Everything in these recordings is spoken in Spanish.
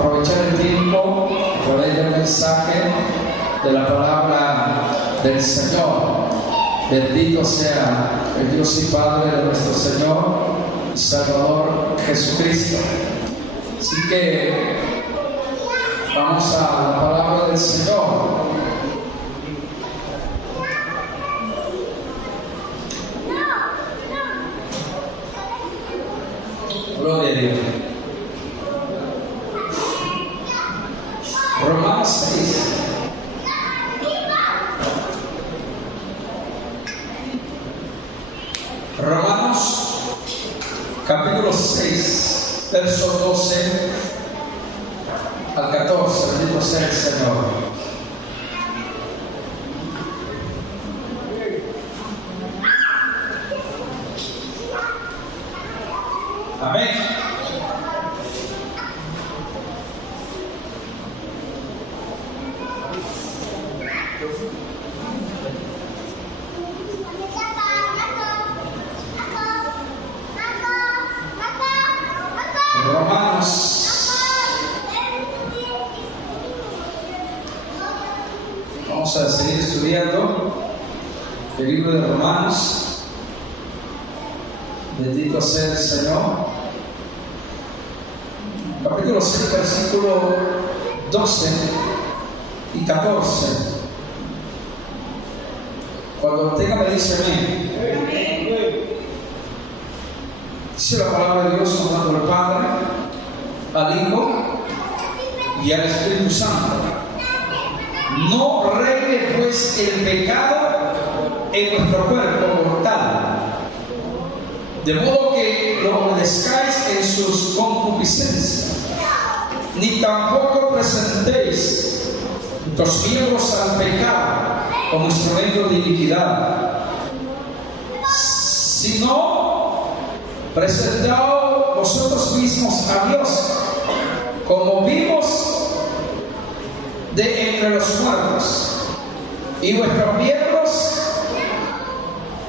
aprovechar el tiempo a través del mensaje de la palabra del Señor. Bendito sea el Dios y Padre de nuestro Señor y Salvador Jesucristo. Así que vamos a la palabra del Señor. Gloria a Dios. Romanos 6. Romanos capítulo 6, verso 12 al 14. Bendito sea el Señor. Amén. Romanos. Vamos a seguir estudiando el libro de Romanos. Bendito sea el Señor. Capítulo 6, versículo 12 y 14. Cuando lo tenga me dice amén. Dice la palabra de Dios honrando al Padre, al Hijo y al Espíritu Santo. No reine pues el pecado en nuestro cuerpo mortal, de modo que lo obedezcáis en sus concupiscencias, ni tampoco presentéis los miembros al pecado como instrumento de iniquidad, sino presentaos vosotros mismos a Dios como vivos de entre los muertos, y vuestros miembros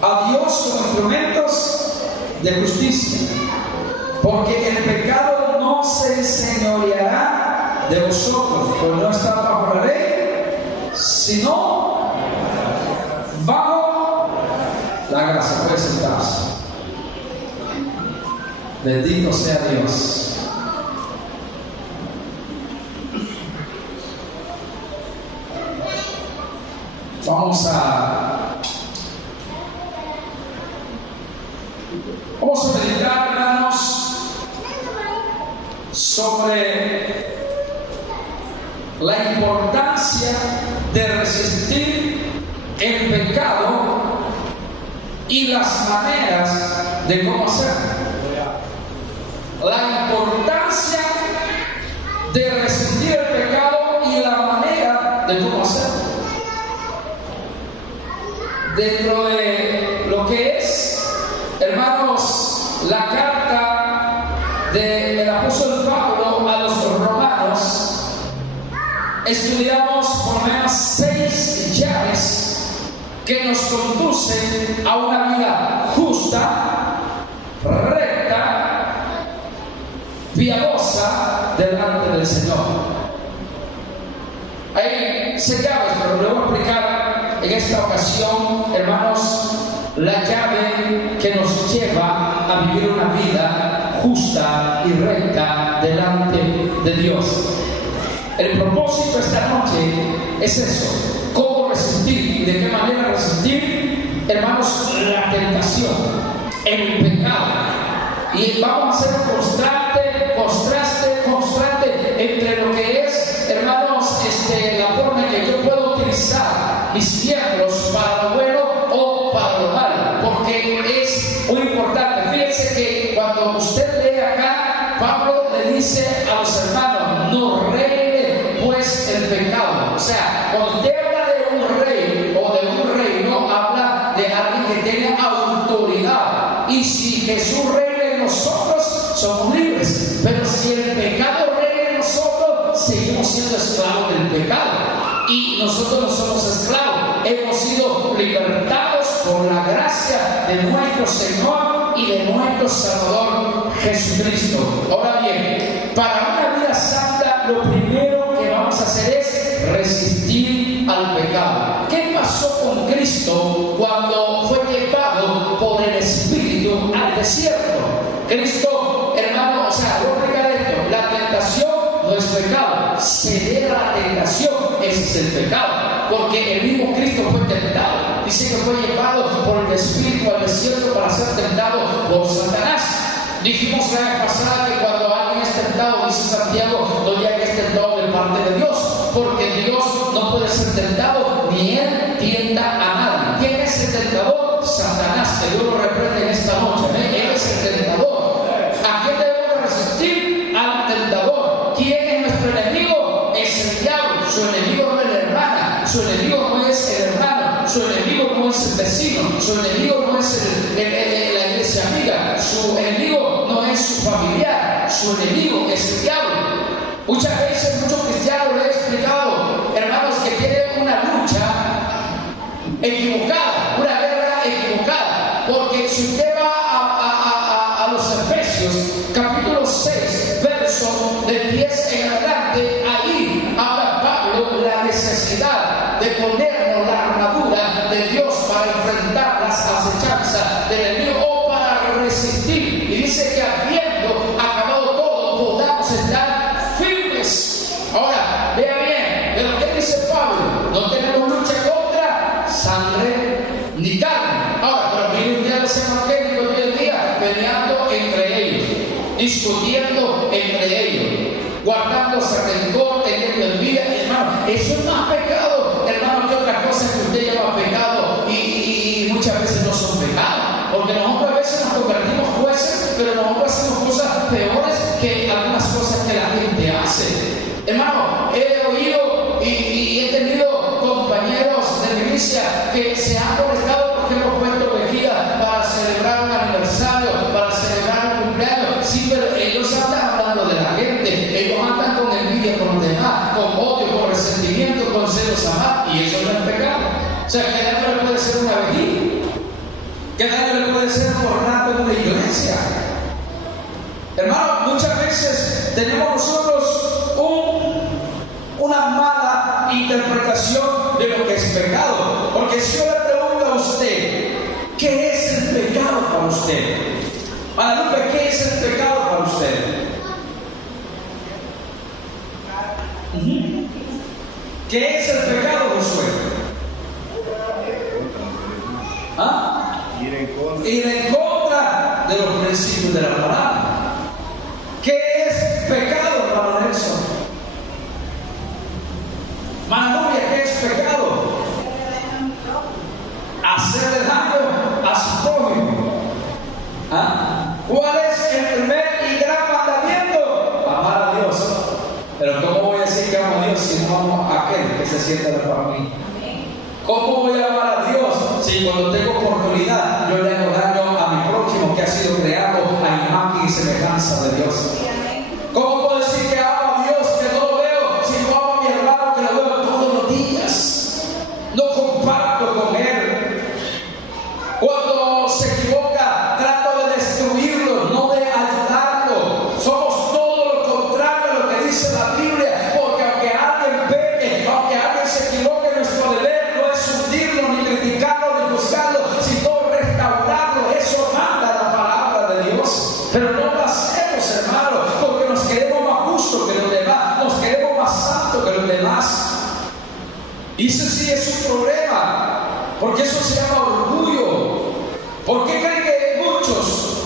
a Dios como instrumentos de justicia, porque el pecado no se enseñoreará de vosotros, pues no está bajo la ley, sino bajo la gracia. Puede sentarse. Bendito sea Dios. Vamos a meditar, hermanos, sobre la importancia de resistir el pecado y las maneras de cómo hacerlo. La importancia de resistir el pecado y la manera de cómo hacerlo. Dentro de lo que es, hermanos, la carta del apóstol Pablo a los romanos, estudiamos por lo menos 6 llaves que nos conducen a una vida justa, recta, piadosa delante del Señor. Hay 6 llaves, pero le voy a explicar en esta ocasión, hermanos, la llave que nos lleva a vivir una vida justa y recta delante de Dios. El propósito de esta noche es eso: cómo resistir y de qué manera resistir, hermanos, la tentación, el pecado. Y vamos a hacer un contraste entre lo que es, hermanos, la forma en que yo puedo utilizar mis miembros para lo bueno o para lo malo, porque es muy importante. Fíjense que cuando usted lee acá, Pablo le dice a los hermanos: no reine pues el pecado. O sea, cuando usted habla de un rey o de un reino, habla de alguien que tiene autoridad. Y si Jesús reina en nosotros, somos libres. Pero si el pecado reina en nosotros, seguimos siendo esclavos del pecado. Y nosotros no somos esclavos, hemos sido libertados por la gracia de nuestro Señor y de nuestro Salvador Jesucristo. Ahora bien, para una vida santa vida, lo primero que vamos a hacer es resistir al pecado. ¿Qué pasó con Cristo cuando fue llevado por el Espíritu al desierto? Cristo, hermano, o sea, voy a explicar esto: la tentación no es pecado, ceder a la tentación, ese es el pecado. Porque el mismo Cristo fue tentado. Dice que fue llevado por el Espíritu al desierto para ser tentado por Satanás. Dijimos la vez pasada que cuando alguien es tentado, dice Santiago, no diga que es tentado de parte de Dios, porque Dios no puede ser tentado, ni Él tienta a nadie. ¿Quién es el tentador? Satanás, que Dios lo reprende en esta noche. Él es el tentador. ¿A quién debemos resistir? Al tentador. ¿Quién es nuestro enemigo? Es el diablo. Su enemigo no es la hermana, su enemigo no es el hermano, su enemigo no es el vecino, su enemigo no es la iglesia amiga, su enemigo no es su familiar, su enemigo es el diablo. Muchas veces, muchos cristianos le he explicado, hermanos, que tienen una lucha equivocada, una guerra equivocada, porque si usted va a los Efesios, capítulo 6, verso del 10 en adelante, ahí habla Pablo la necesidad de ponernos la armadura de Dios para enfrentar las acechanzas del enemigo o para resistir. Y dice que habiendo acabado todo, podamos estar firmes. Ahora, vea bien, de lo que dice Pablo, no tenemos lucha contra sangre ni carne. Ahora, pero miren ustedes los evangélicos de hoy en día peleando entre ellos, discutiendo entre ellos, guardándose rencor, teniendo envidia. Hermano, eso es más pecado, hermano, que otras cosas que usted llama pecado y muchas veces no son pecados, porque nosotros a veces nos convertimos jueces, pero nosotros hacemos cosas peores que algunas cosas que la gente hace. Hermano, he oído y he tenido compañeros de mi iglesia que se han molestado porque hemos puesto vejía para celebrar un aniversario, para celebrar un cumpleaños. Sí, pero ellos andan hablando de la gente, ellos andan con envidia con los demás, con odio, con resentimiento, con celos a más, y eso no es pecado. O sea, ¿qué daño le puede ser una vejía? ¿Qué daño le puede ser por nada en una iglesia? Hermano, muchas veces tenemos nosotros una mala interpretación de lo que es pecado. Porque si yo le pregunto a usted, ¿qué es el pecado para usted? Guadalupe, ¿qué es el pecado para usted? ¿Qué es el pecado, Josué? ¿Ah? Ir en contra de los principios de la palabra. ¿Qué es pecado, hermano Nelson? Manubia, ¿qué es pecado? Hacerle daño a su prójimo. ¿Ah? ¿Cuál es el primer y gran mandamiento? Amar a Dios. Pero ¿cómo voy a decir que amo a Dios si no amo a aquel que se siente para mí? ¿Cómo voy a amar a Dios si cuando tengo oportunidad yo le hago daño a mi prójimo que ha sido creado a imagen y semejanza de Dios? ¿Cómo puedo decir que amo a Dios que no lo veo si no amo a mi hermano que lo veo todos los días? No comparto con él. Cuando se equivoca trato de destruirlo, no de ayudarlo. Somos todo lo contrario a lo que dice la Biblia, porque aunque alguien peque, aunque alguien se equivoque, nuestro deber no es hundirlo, ni criticarlo, ni juzgarlo, sino restaurarlo. Eso manda la palabra de Dios. Pero no lo hacemos, hermano, porque nos queremos más justos que los demás, nos queremos más santos que los demás. Y eso sí es un problema, porque eso se llama orgullo. ¿Por qué creen que muchos,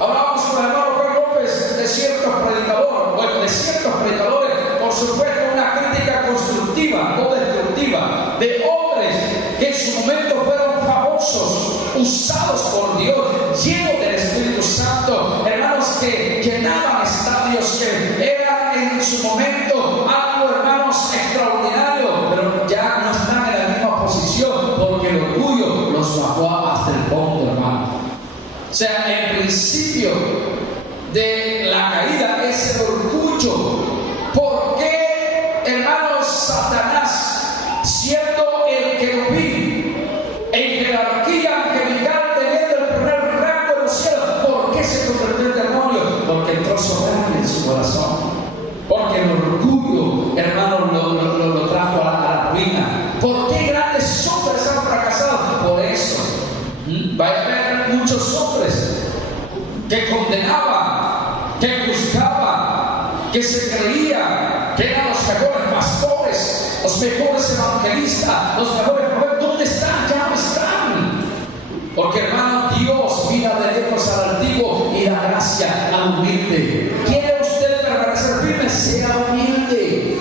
hablábamos con el hermano Juan López de ciertos predicadores, bueno, de ciertos predicadores, por supuesto una crítica constructiva, no destructiva, de hombres que en su momento fueron famosos, usados por Dios, llenos del Espíritu Santo, hermanos que llenaban estadios, que eran en su momento algo, hermanos, extraordinario, pero ya no están en la misma posición porque el orgullo los bajó hasta el fondo, hermano. O sea, el principio de la caída es el orgullo. ¿Por qué, hermanos, Satanás, siendo el querubín, en jerarquía angelical, teniendo el primer rango de los cielos, ¿por qué se convirtió en demonio? Porque entró soberbia en su corazón. Porque el orgullo trajo a la ruina. ¿Por qué grandes hombres han fracasado? Por eso. Va a haber muchos hombres que condenaban, que buscaban, que se creían que eran los mejores pastores, los mejores evangelistas, los mejores profetas. ¿Dónde están? Ya no están. Porque, hermano, Dios mira de lejos al altivo y da gracia al humilde. ¿Quiere usted permanecer firme? Sea humilde.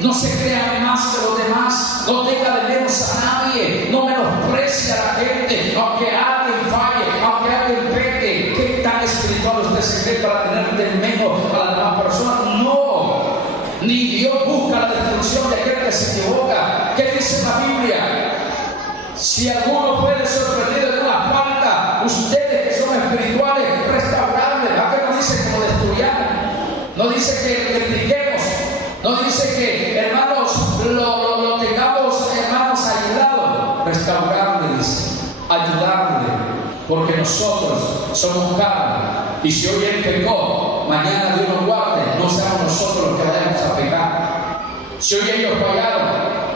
No se crea más que los demás. No tenga de menos a nadie. No menosprecie a la gente. Aunque alguien falle, aunque alguien peque. ¿Qué tan espiritual usted se cree para tener de menos a la demás persona? No. Ni Dios busca la destrucción de aquel que se equivoca. ¿Qué dice la Biblia? Si alguno puede sorprender de una falta, ustedes que son espirituales, restaurarle. ¿A qué no dice que lo destruyamos? No dice que critiquemos. No dice que, hermanos, lo tengamos, hermanos, ayudados. Restaurarle, dice. Ayudarle. Porque nosotros somos carne. Y si hoy él pecó, mañana Dios nos guarde. No seamos nosotros los que vayamos a pecar. Si hoy ellos fallaron,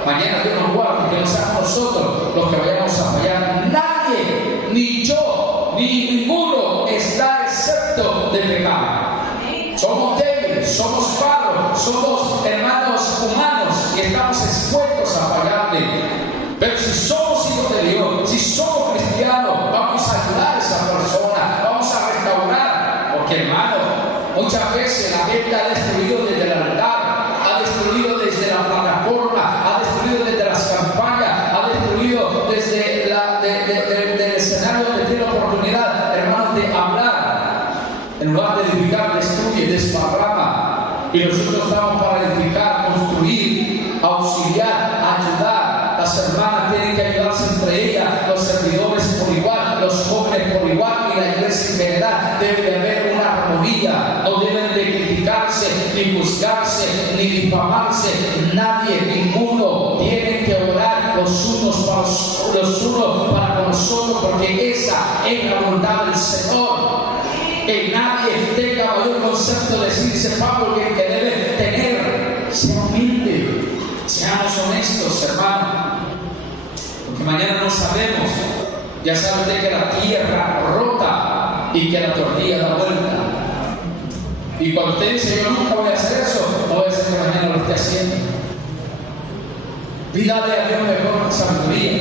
mañana Dios nos guarde, que no seamos nosotros los que vayamos a fallar. Nadie, ni yo, ni ninguno está excepto de pecar. Somos débiles, somos paros, somos hermanos humanos y estamos expuestos a fallarle. Pero si somos hijos de Dios, si somos cristianos, vamos a ayudar a esa persona, vamos a restaurar. Porque, hermano, muchas veces la gente ha destruido desde el altar, ha destruido desde la plataforma, ha destruido desde las campañas, ha destruido desde del escenario donde tiene oportunidad, hermanos, de hablar. En lugar de edificar, destruye, desparrama. Y nosotros estamos para edificar, construir, auxiliar, ayudar. Las hermanas tienen que ayudarse entre ellas, los servidores por igual, los jóvenes por igual, y la iglesia en general. Debe de haber una armonía. No deben de criticarse, ni juzgarse, ni difamarse. Nadie, ninguno. Tienen que orar los unos para con nosotros, porque esa es la voluntad del Señor. Que nadie tenga mayor concepto de decir, dice Pablo, que debe tener. Sea humilde. Seamos honestos, hermano, porque mañana no sabemos. Ya sabe usted que la tierra rota y que la tortilla da vuelta. Y cuando usted dice, yo nunca voy a hacer eso, no voy a hacer que mañana lo esté haciendo. Pídale a Dios mejor sabiduría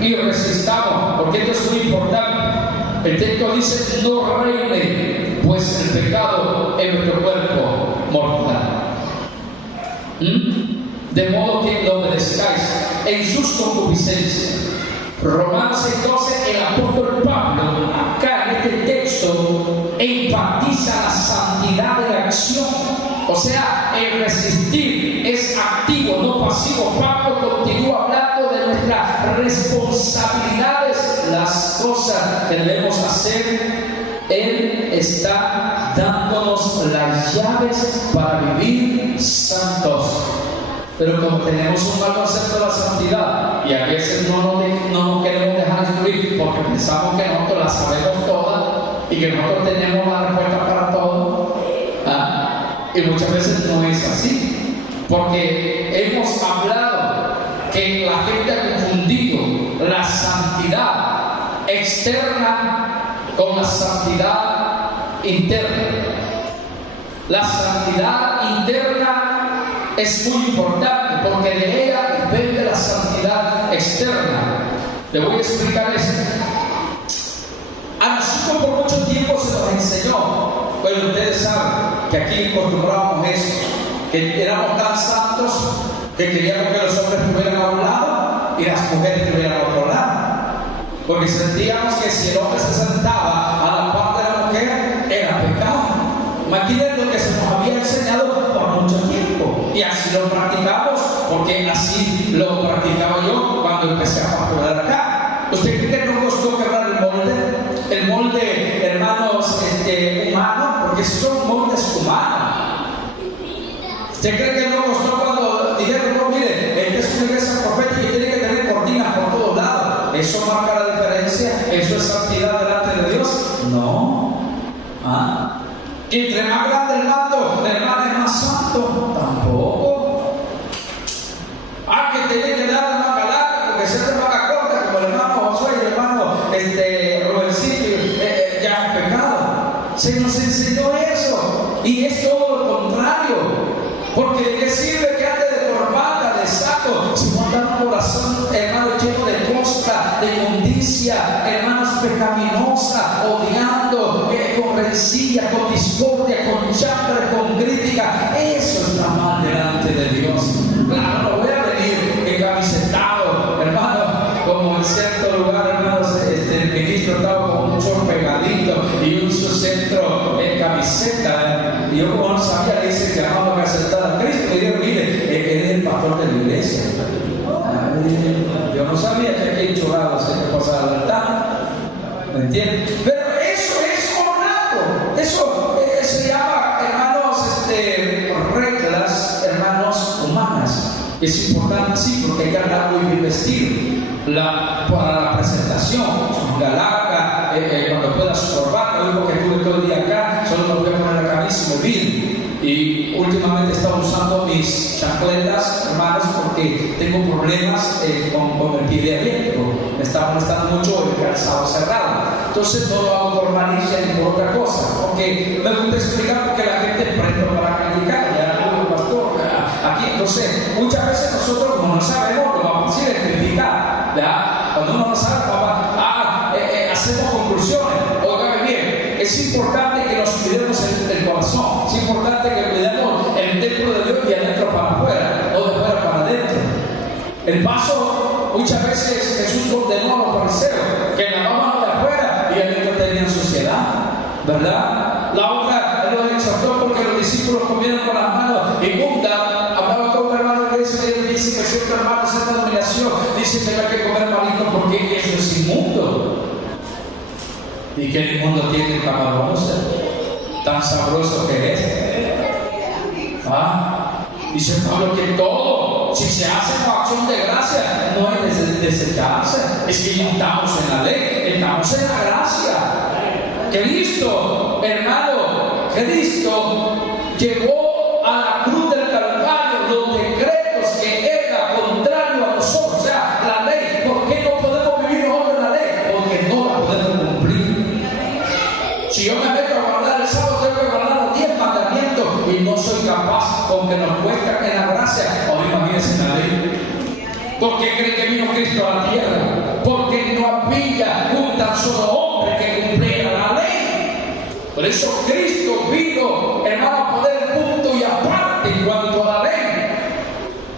y resistamos, porque esto es muy importante. El texto dice, no reine, pues el pecado en nuestro cuerpo mortal. De modo que lo obedezcáis en sus concupiscencias. Romanos 6:12, el apóstol Pablo, acá en este texto, enfatiza la santidad de la acción. O sea, el resistir es activo, no pasivo. Pablo continúa hablando de nuestras responsabilidades, las cosas que debemos hacer. Él está dándonos las llaves para vivir santos. Pero como tenemos un mal concepto de la santidad y a veces no nos queremos dejar instruir porque pensamos que nosotros la sabemos todas y que nosotros tenemos la respuesta para todo, y muchas veces no es así, porque hemos hablado que la gente ha confundido la santidad externa con la santidad interna. La santidad interna es muy importante porque de ella depende la santidad externa. Le voy a explicar esto. A nosotros por mucho tiempo se nos enseñó, bueno, ustedes saben que aquí acostumbrábamos eso, que éramos tan santos que queríamos que los hombres estuvieran a un lado y las mujeres estuvieran a otro lado, porque sentíamos que si el hombre se sentaba a la par de la mujer era pecado. Imaginen lo que se nos había enseñado por mucho tiempo, y así lo practicamos, porque así lo practicaba yo cuando empecé a pastorear acá. ¿Usted cree que no costó quebrar el molde? El molde, hermanos, humano, porque son moldes humanos. ¿Usted cree que no costó cuando dijeron, no, mire, esta es una iglesia profética y tiene que tener cortinas por todos lados? ¿Eso marca la diferencia? ¿Eso es santidad delante de Dios? No. Y entre más grande el manto, el hermano es más santo. Tampoco. nos enseñó eso. Y es todo lo contrario. Porque ¿de qué sirve que ande de corbata, de saco, si no anda un corazón, hermano, lleno de costra, de inmundicia, hermanos, pecaminosa, odiando, con rencilla, con discordia, con chambre, con crítica? Eso está mal delante de Dios. Claro, no voy a venir encamisetado, hermano, como en cierto lugar, hermanos, el ministro estaba con mucho pegadito y un su centro en camiseta. Y yo, como no sabía, le dice que amaba que aceptara a Cristo. Le digo, mire, eres el pastor de la iglesia. Yo no sabía que aquí en Chorado se me pasaba la altar. ¿Me entiendes? Pero eso es ornato. Eso se llama, hermanos, reglas, hermanos, humanas. Es importante, sí, porque hay que andar muy bien vestido para la presentación, su galaca, cuando pueda su corbata. Hoy porque estuve todo el día acá, solo me voy a poner la camisa y me vine. Y últimamente he estado usando mis chancletas, hermanos, porque tengo problemas con el pie de abierto. Me está molestando mucho el calzado cerrado. Entonces no lo hago por malicia ni por otra cosa, porque me gusta explicar porque la gente prende para criticar. Ya el pastor aquí, entonces muchas veces nosotros, como no sabemos, lo vamos a decir, criticar, ¿verdad? Cuando uno no sabe, hacemos conclusiones. Óigame bien, es importante que nos cuidemos el corazón, es importante que cuidemos el templo de Dios y adentro para afuera, no de afuera para adentro. El paso, muchas veces Jesús condenó a los fariseos que lavaban de afuera y adentro tenían suciedad, ¿verdad? La otra, él lo exhortó porque los discípulos comieron con las manos inmundas. Hablaba con un hermano de iglesia y él dice que cierto hermano es esta dominación, dice que no hay que comer marisco porque eso es inmundo. ¿Y qué mundo tiene el camarón tan sabroso que es? Dice Pablo que todo, si se hace con acción de gracia, no es desecharse. Es que no estamos en la ley, estamos en la gracia. Cristo, hermano, Cristo llevó a la cruz del Calvario los decretos que eran contrarios a nosotros, o sea, la ley. ¿Por qué no podemos vivir nosotros en la ley? Porque no la podemos cumplir. Si yo me meto a guardar el sábado, tengo que guardar los 10 mandamientos y no soy capaz, con que nos cuesta en la gracia. O imagínense en la ley. ¿Por qué creen que vino Cristo a la tierra? Porque no había un tan solo hombre que cumpliera la ley. Por eso Cristo vino, hermano, a poner punto y aparte en cuanto a la ley.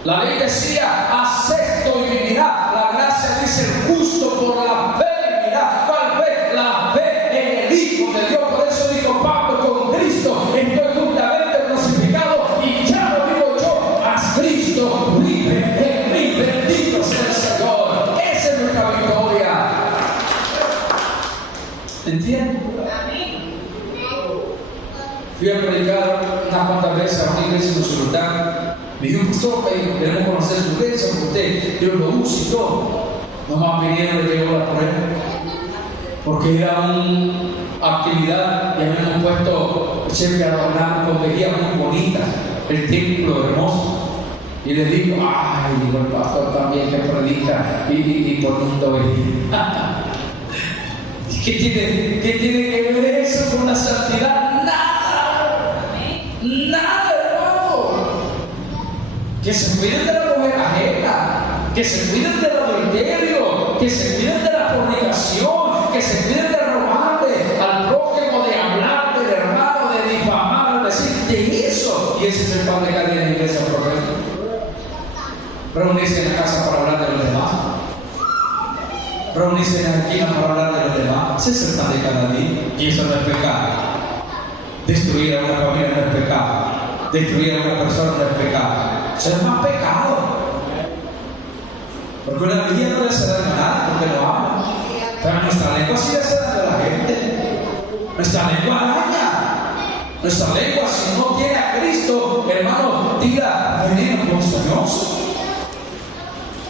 La ley decía, haz esto y vivirá. La gracia dice, el justo por la fe vivirá. ¿Cuál fe? La fe en el Hijo de Dios. Por eso dijo Pablo, con Cristo estoy juntamente crucificado y ya no vivo yo, mas Cristo vive en mí. Bendito sea el Señor. Esa es nuestra victoria. ¿Entiendes? Fui a predicar unas cuantas veces a una iglesia en Usulután. Me dijo, pastor, queremos conocer su iglesia, porque usted, Dios lo usa y todo. Nomás vinieron y llegó a por él. Porque era una actividad y habíamos puesto siempre a adornar con vejigas muy bonitas, el templo hermoso. Y le digo, digo, el pastor también que predica y poniendo vejigas. ¿Qué tiene que ver eso con la santidad? Nada, hermano. Que se cuiden de la mujer ajena, que se cuiden del adulterio, que se cuiden de la fornicación, que se cuiden de robarle al prójimo, de hablar del hermano, de difamar, de decir, de eso. Y ese es el pan de cada día en la iglesia, correcto. Reunirse en la casa para hablar de los demás. Reunirse en la esquina para hablar de los demás. Ese es el pan de cada día. Y eso no es pecado. Destruir a una familia no es pecado. Destruir a una persona no es pecado. Eso es más pecado. Porque una vida no le hace daño a nadie porque lo ama. Pero nuestra lengua sí le hace daño a la gente. Nuestra lengua daña. Nuestra lengua, si no tiene a Cristo, hermano, diga veneno ponzoñoso.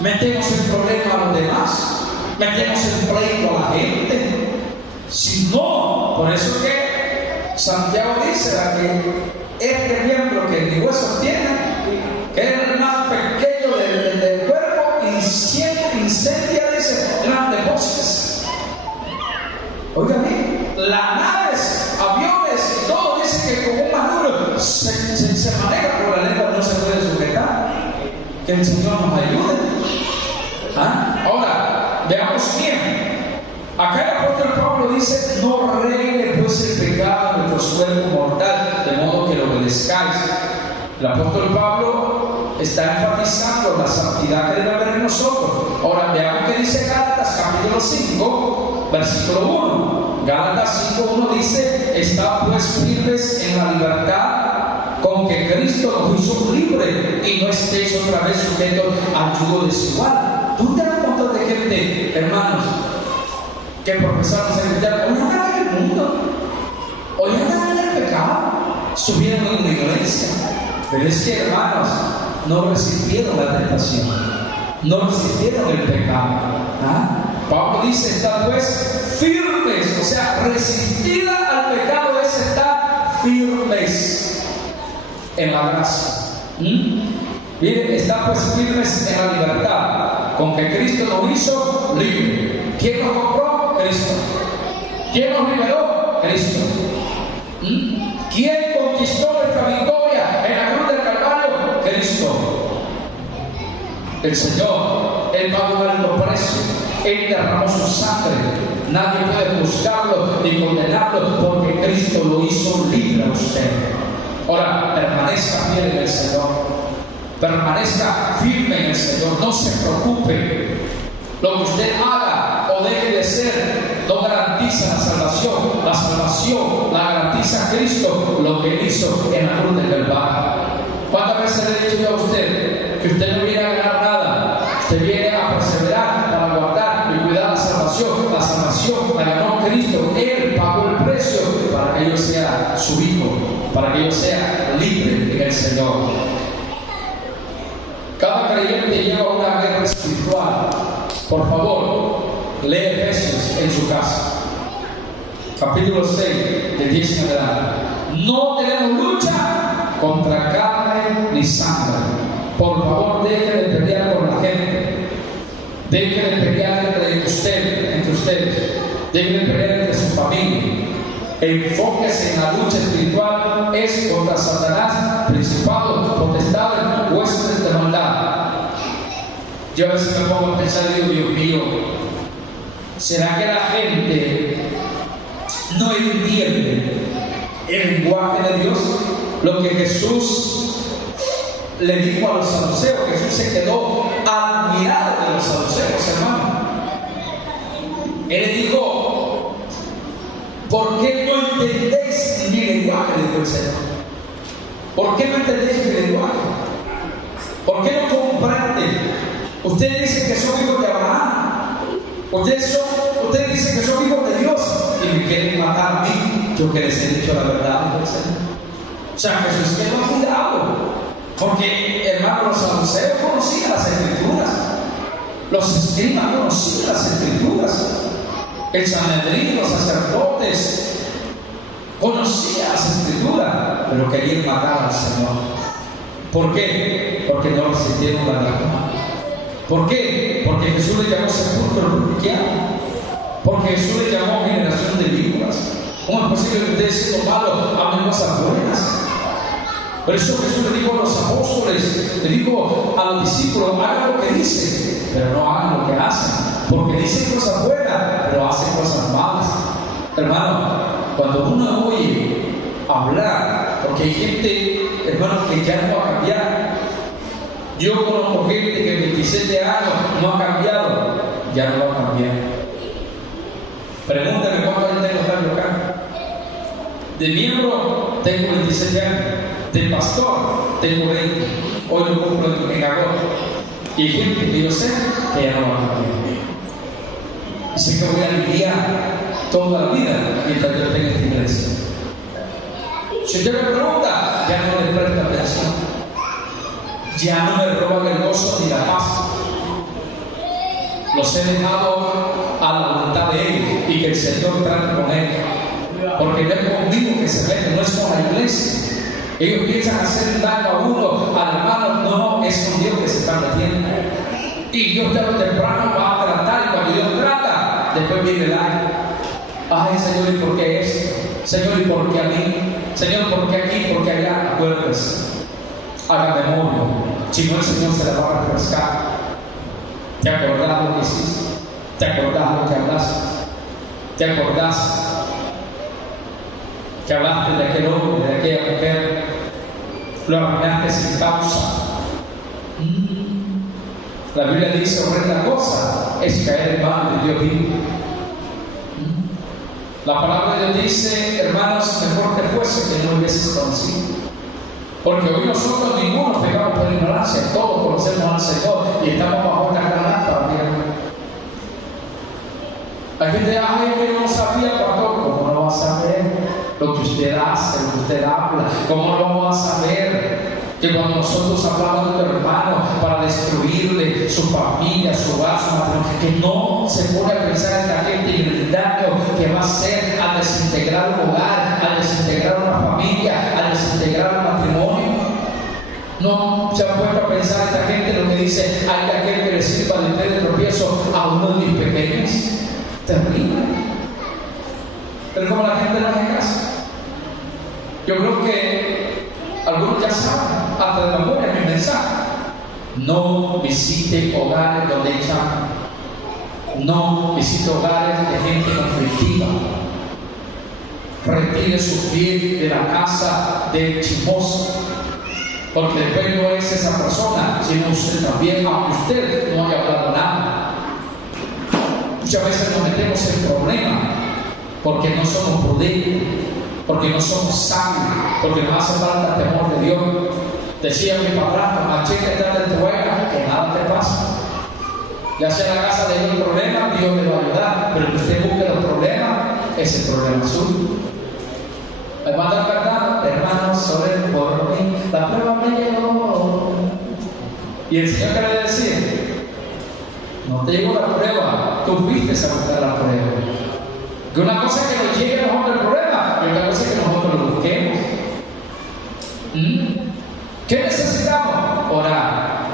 Metemos el problema a los demás. Metemos el pleito a la gente. Si no, por eso que Santiago dice que este miembro que ni huesos tiene, que es el más pequeño del cuerpo, incendia, dice, grandes bosques. Oigan bien, las naves, aviones Que el Señor nos ayude. Ahora, veamos bien. Acá el apóstol Pablo dice: no reine pues el pecado en nuestro cuerpo mortal, de modo que lo obedezcáis. El apóstol Pablo está enfatizando la santidad que debe haber en nosotros. Ahora veamos qué dice Gálatas capítulo 5, versículo 1. Gálatas 5:1 dice: estad pues firmes en la libertad con que Cristo nos hizo libre, y no estéis otra vez sujetos al yugo desigual. ¿Dónde hay un montón de gente, hermanos, que profesaron ser cristianos? Hoy andan en el mundo, hoy andan en el pecado, subieron en la iglesia. Pero es que, hermanos, no resistieron la tentación, no resistieron el pecado. Pablo dice: estad pues firmes, o sea, resistida al pecado es estar firmes en la gracia. Miren, estad pues firmes en la libertad con que Cristo nos hizo libre. ¿Quién nos compró? Cristo. ¿Quién nos liberó? Cristo. ¿Quién conquistó nuestra victoria en la cruz del Calvario? Cristo. El Señor. Él pagó el alto precio. Él derramó su sangre. Nadie puede juzgarlo ni condenarlo, porque Cristo lo hizo libre a usted. Ahora, permanezca fiel en el Señor. Permanezca firme en el Señor. No se preocupe. Lo que usted haga o deje de ser no garantiza la salvación. La salvación la garantiza Cristo, lo que hizo en la cruz del Calvario. ¿Cuántas veces le he dicho yo a usted que usted no viene a ganar nada? Usted viene a perseverar para guardar y cuidar la salvación. La salvación la ganó Cristo. Él pagó el precio para que yo sea su hijo, para que yo sea libre en el Señor. Cada creyente lleva una guerra espiritual. Por favor, lee Efesios en su casa. Capítulo 6, de 10 en adelante. No tenemos lucha contra carne ni sangre. Por favor, deje de pelear con la gente. Deje de pelear entre ustedes. Deje de pelear entre su familia. Enfóquese en la lucha espiritual. Es contra Satanás, principados, potestades, huestes de maldad. Yo a veces me pongo a pensar, Dios mío, ¿será que la gente no entiende el lenguaje de Dios? Lo que Jesús le dijo a los saduceos. Jesús se quedó admirado de los saduceos, hermano. Él le dijo: ¿por qué no entendéis mi lenguaje? Le dijo el Señor. ¿Por qué no entendéis mi lenguaje? ¿Por qué no comprenden? Ustedes dicen que son hijos de Abraham. Ustedes dicen que son hijos de Dios y me quieren matar a mí. Yo que les he dicho la verdad, dijo el Señor. O sea, Jesús tenga cuidado, porque, hermano, los saduceos conocían las Escrituras, los escribas conocían las Escrituras, el Sanedrín, los sacerdotes conocían las Escrituras, pero querían matar al Señor. ¿Por qué? Porque no resistieron la verdad. ¿Por qué? Porque Jesús le llamó sepulcro cristiano. Porque Jesús le llamó generación de víboras. ¿Cómo es posible que ustedes, siendo malos, amen cosas buenas? Por eso Jesús le dijo a los apóstoles, le dijo a los discípulos: hagan lo que dicen, pero no hagan lo que hacen. Porque dicen cosas buenas, pero hacen cosas malas. Hermano, cuando uno oye hablar, porque hay gente, hermano, que ya no va a cambiar. Yo conozco gente que en 27 años no ha cambiado, ya no va a cambiar. Pregúntame cuántos años tengo acá. De miembro tengo 27 años, de pastor tengo 20. Hoy lo cumplo en agosto. Y hay gente que yo sé que ya no va a cambiar. Y sé que voy a lidiar toda la vida mientras yo tenga esta iglesia. Si usted me pregunta, ya no le presta atención. Ya no me roban el gozo ni la paz. Los he dejado a la voluntad de Él y que el Señor trate con Él. Porque no es conmigo que se mete, no es con la iglesia. Ellos piensan hacer daño a uno, al hermano. No, es con Dios que se están metiendo. Y Dios tarde o temprano va a tratar, y cuando Dios trata, después viene el daño. Ay, Señor, ¿y por qué esto? Señor, ¿y por qué a mí? Señor, ¿por qué aquí? ¿Por qué allá? Acuérdese. Haga memoria si no el Señor se la va a refrescar. ¿Te acordás lo que hiciste? ¿Te acordás lo que hablaste? ¿Te acordás que hablaste de aquel hombre, de aquella mujer? Lo arruinaste sin causa. La Biblia dice: horrenda cosa es caer en manos de Dios vivo. La palabra de Dios dice: hermanos, mejor te fuese que no hubieses conocido. Porque hoy nosotros ninguno pecamos por ignorancia, todos conocemos al Señor y estamos bajo una gran también. Hay gente que ay, que no sabía, pastor. ¿Cómo no va a saber lo que usted hace, lo que usted habla? ¿Cómo no va a saber que cuando nosotros hablamos de tu hermano para destruirle su familia, su hogar, su matrimonio, que no se pone a pensar en la gente y el daño que va a hacer al desintegrar un hogar, al desintegrar una familia, al desintegrar un matrimonio? No se ha puesto a pensar esta gente lo que dice: hay aquel que le sirva de pie de tropiezo a uno de mis pequeños. Terrible. Pero como la gente no hace caso, yo creo que algunos ya saben, hasta de memoria, mi mensaje: no visite hogares donde echan, no visite hogares de gente conflictiva. Retire su pie de la casa del chismoso, porque después no es esa persona, sino usted también, aunque usted no haya hablado nada. Muchas veces nos metemos en problemas porque no somos prudentes, porque no somos sabios, porque nos hace falta temor de Dios. Decía mi padrastro: machete, estate en tu buena, que nada te pasa. Ya sea en la casa de un problema, Dios te va a ayudar, pero que usted busque los problemas, ese es el problema suyo. Me manda cargado: hermanos, oren por mí, la prueba me llegó. Y el Señor quiere decir: no te llegó la prueba, tú fuiste a buscar la prueba. Que una cosa es que nos llegue a nosotros el problema, y otra cosa es que nosotros lo busquemos. ¿Qué necesitamos? Orar,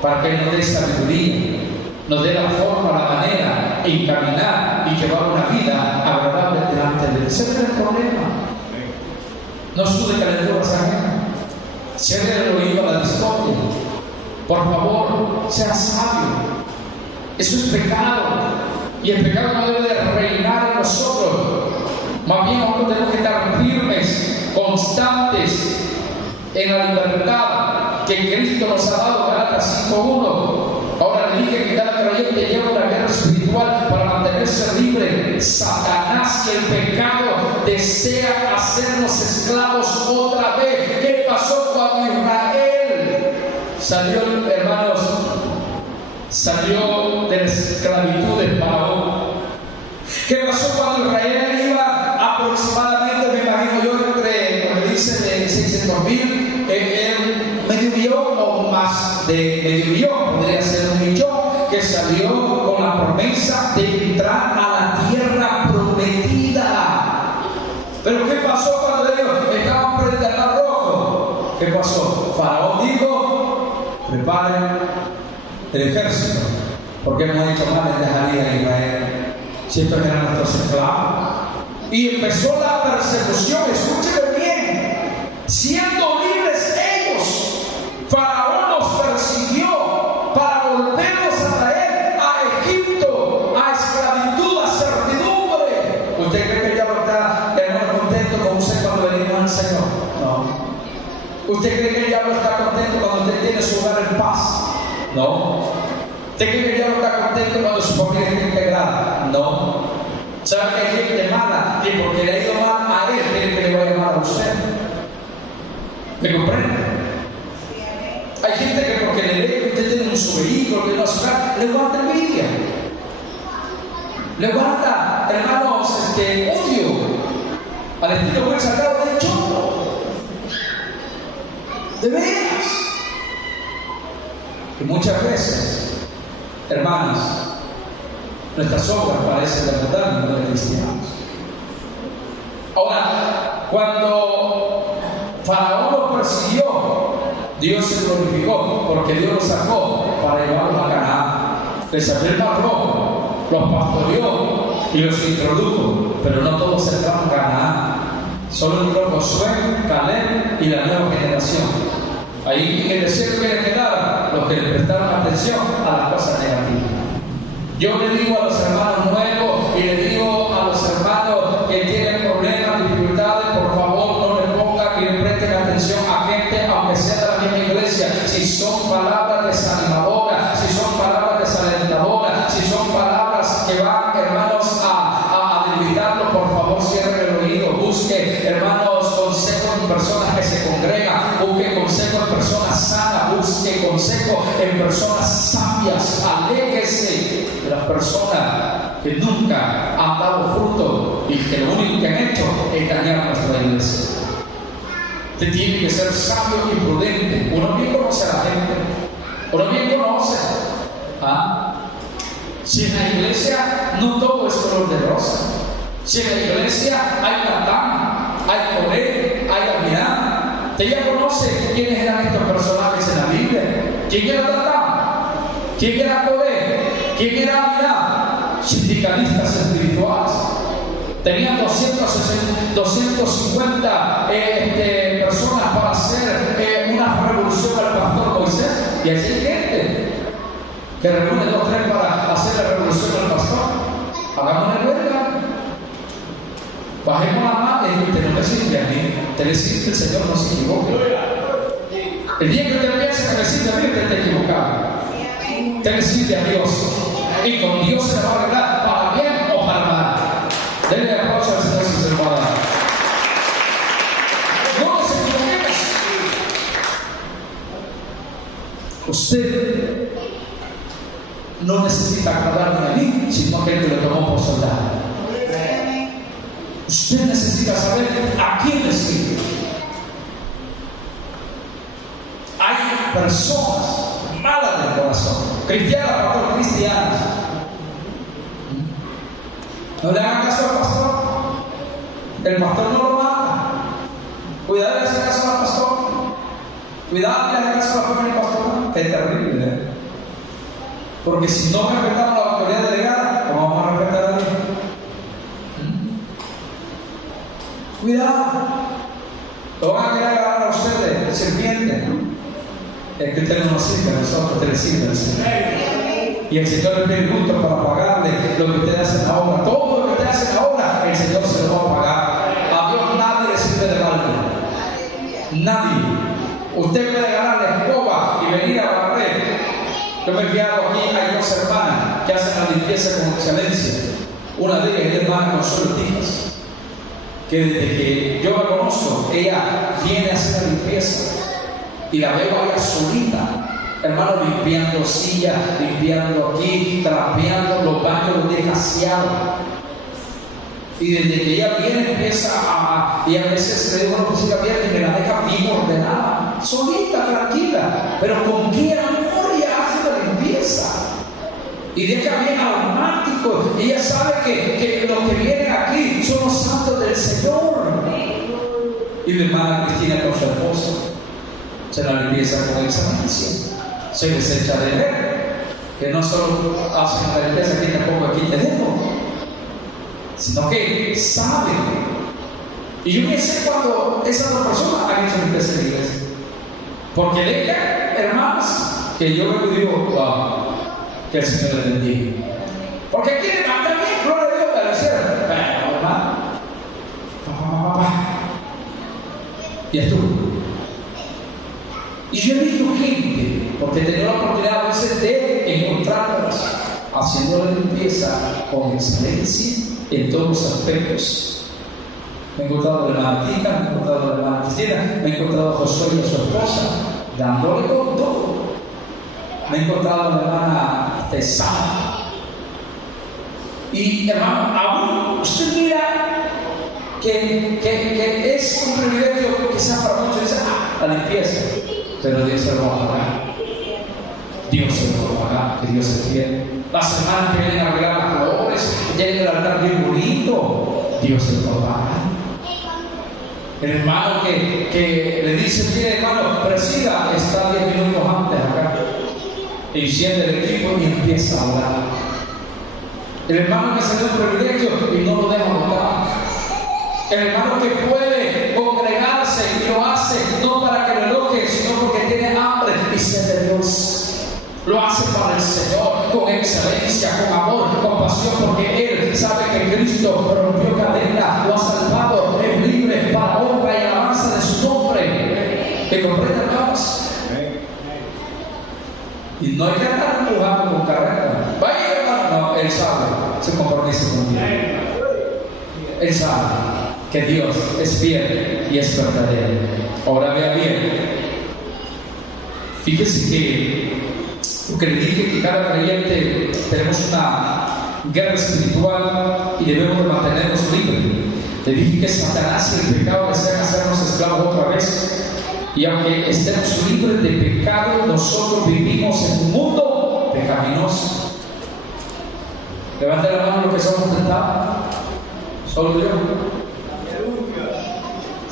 para que Él nos dé sabiduría, nos dé la forma, la manera, encaminar y llevar una vida agradable delante de Él. Ese es el problema. No sude calenturas ajenas. Cierre el oído a la discordia. Por favor, sea sabio. Eso es pecado, y el pecado no debe de reinar en nosotros. Más bien nosotros tenemos que estar firmes, constantes en la libertad que Cristo nos ha dado. Gálatas 5:1. Ahora le dije que cada creyente lleva una guerra espiritual para mantenerse libre. Satanás y el pecado desea hacernos esclavos otra vez. ¿Qué pasó cuando Israel salió, hermanos? Salió de la esclavitud de Faraón. ¿Qué pasó cuando Israel iba aproximadamente, me imagino yo, entre, como dice, de 600,000, medio millón o más de medio millón, podría ser 1,000,000, que salió con la promesa de entrar a la tierra prometida? Pero ¿qué pasó cuando ellos estaban frente al Mar Rojo? ¿Qué pasó? Faraón dijo: preparen el ejército, porque hemos hecho mal en dejar ir a Israel, si estos eran nuestros esclavos. Y empezó la persecución. Escúcheme bien: siendo libres ellos, Faraón los persiguió para volverlos a traer a Egipto, a esclavitud, a servidumbre. ¿Usted cree que ya no está contento con usted cuando venimos al Señor? No. ¿Usted cree que ya no está contento cuando usted tiene su hogar en paz? No. ¿Usted cree que ya no está contento cuando su familia está integrada? No. ¿Sabe que hay gente mala que porque le ha ido mal a él quiere que le vaya mal a usted? ¿Me comprende? Hay gente que porque le ve que usted tiene su vehículo, que no hace nada, le guarda envidia, le guarda, hermanos, odio, al estilo muy sacado del chorro. De veras. Y muchas veces, hermanos, nuestras obras parecen de verdad, no de cristianos. Ahora, cuando Faraón los persiguió, Dios se glorificó, porque Dios los sacó para llevarlos a Canaán. Les abrió el Mar Rojo, los pastoreó y los introdujo, pero no todos entraron a Canaán. Solo entró Josué, Caleb y la nueva generación. Ahí en el desierto que le quedaron, los que le prestaron atención a las cosas negativas. Yo le digo a los hermanos nuevos y le digo a los hermanos que tienen problemas, dificultades, por favor no le pongan y le presten atención a gente, aunque sea de la misma iglesia. Si son palabras desanimadoras, si son palabras desalentadoras, si son palabras que van, hermanos, a debilitarlos, por favor cierren el oído. Busque, hermanos, consejos en personas que se congregan, busque consejos en personas sanas, busque consejos en personas sabias. Aléjese de las personas que nunca han dado fruto y que lo único que han hecho es dañar nuestra iglesia. Usted tiene que ser sabio y prudente. Uno bien conoce a la gente, uno bien conoce. Si en la iglesia no todo es color de rosa, si en la iglesia hay Natán, hay Coré, hay Abirán, usted ya conoce quiénes eran estos personajes en la Biblia. ¿Quién era Natán? ¿Quién era Coré? ¿Quién era Abirán? Sindicalistas espirituales. Tenían 250 personas para hacer una revolución al pastor Moisés. Y así hay gente que reúne 2 o 3 para hacer la revolución al pastor. Hagamos una huelga. Bajemos la mano y usted no me sirve a mí. Usted le sirve que el Señor no se equivoque. El día que usted piensa que me sirve a mí, usted está equivocado. Usted le sirve a Dios. Y con Dios se va a arreglar para bien o para mal. Denle aplauso al Señor si se lo va a dar. No nos equivoquemos. Usted no necesita agradarme a mí, sino que Él te lo tomó por soldado. Usted necesita saber a quién le sirve. Hay personas malas del corazón, cristianas, pastor, cristianas. No le hagan caso al pastor. El pastor no lo mata. Cuidado de hacer caso al pastor. Cuidado de hacer caso al primer pastor. Es terrible, ¿eh? Porque si no respetamos la autoridad delegada, ¿cómo vamos a respetar a Dios? Cuidado. Lo van a querer agarrar a usted de serpiente. Es que usted no nos sirve a nosotros, usted le sirve al Señor. Y el Señor le pide gusto para pagarle lo que usted hace en la obra. Todo lo que usted hace en la obra, el Señor se lo va a pagar. A Dios nadie le sirve de balde. Nadie. Usted puede ganar la escoba y venir a barrer. Yo me he fijado aquí, hay 2 hermanas que hacen la limpieza con excelencia. Una de ellas es la hermana Consuelo Tijas, que desde que yo la conozco, ella viene a hacer la limpieza y la veo a ella solita, hermano, limpiando sillas, limpiando aquí, trapeando los baños, los deja aseados. Y desde que ella viene empieza y a veces le digo, bueno, pues ella viene y me la deja bien ordenada, solita, tranquila, pero con qué amor ella hace la limpieza. Y deja bien aromático. Y ella sabe que los que vienen aquí son los santos del Señor. Y mi hermana Cristina con su esposo se la limpieza con excelencia. Se les echa de ver que no solo hacen la limpieza que tampoco aquí tenemos, sino que saben. Y yo me sé cuando esas 2 personas han hecho limpieza en la iglesia, porque dejan, hermanas, que yo me digo, wow, que el Señor le bendiga. Porque aquí también, gloria a Dios, le hicieron, hermano, y estuvo. Y yo he visto gente, porque he tenido la oportunidad a veces de encontrarlas haciendo la limpieza con excelencia en todos los aspectos. Me he encontrado a la hermana Tica, me he encontrado a la hermana Cristina, me he encontrado a Josué y a su esposa, dándole con todo. Me he encontrado a la hermana Tesana. Y hermano, aún usted mira que es un privilegio que sea para muchos, dice, la limpieza. Pero Dios se lo va a pagar. Dios se lo va a pagar, que Dios se quiere. Las hermanas que vienen a arreglar las flores, que tienen el altar bien bonito, Dios se lo va a pagar. El hermano que le dice, mire hermano, presida, está 10 minutos antes acá. Enciende el equipo y empieza a orar. El hermano que se da un privilegio y no lo deja votar. El hermano que puede congregarse y lo hace no para que lo elogie, sino porque tiene excelencia, con amor, con pasión, porque Él sabe que Cristo rompió cadena, lo ha salvado, es libre para honra y alabanza de su nombre. ¿Me comprende, hermanos? Y no hay que andar empujando con carrera. Vaya, hermano. No, Él sabe su compromiso contigo. Él sabe que Dios es fiel y es verdadero. Ahora vea bien. Fíjese que le dije que cada creyente tenemos una guerra espiritual y debemos de mantenernos libres. Le dije que Satanás y el pecado desean hacernos esclavos otra vez. Y aunque estemos libres de pecado, nosotros vivimos en un mundo pecaminoso. Levante la mano los que somos tentados. Solo yo.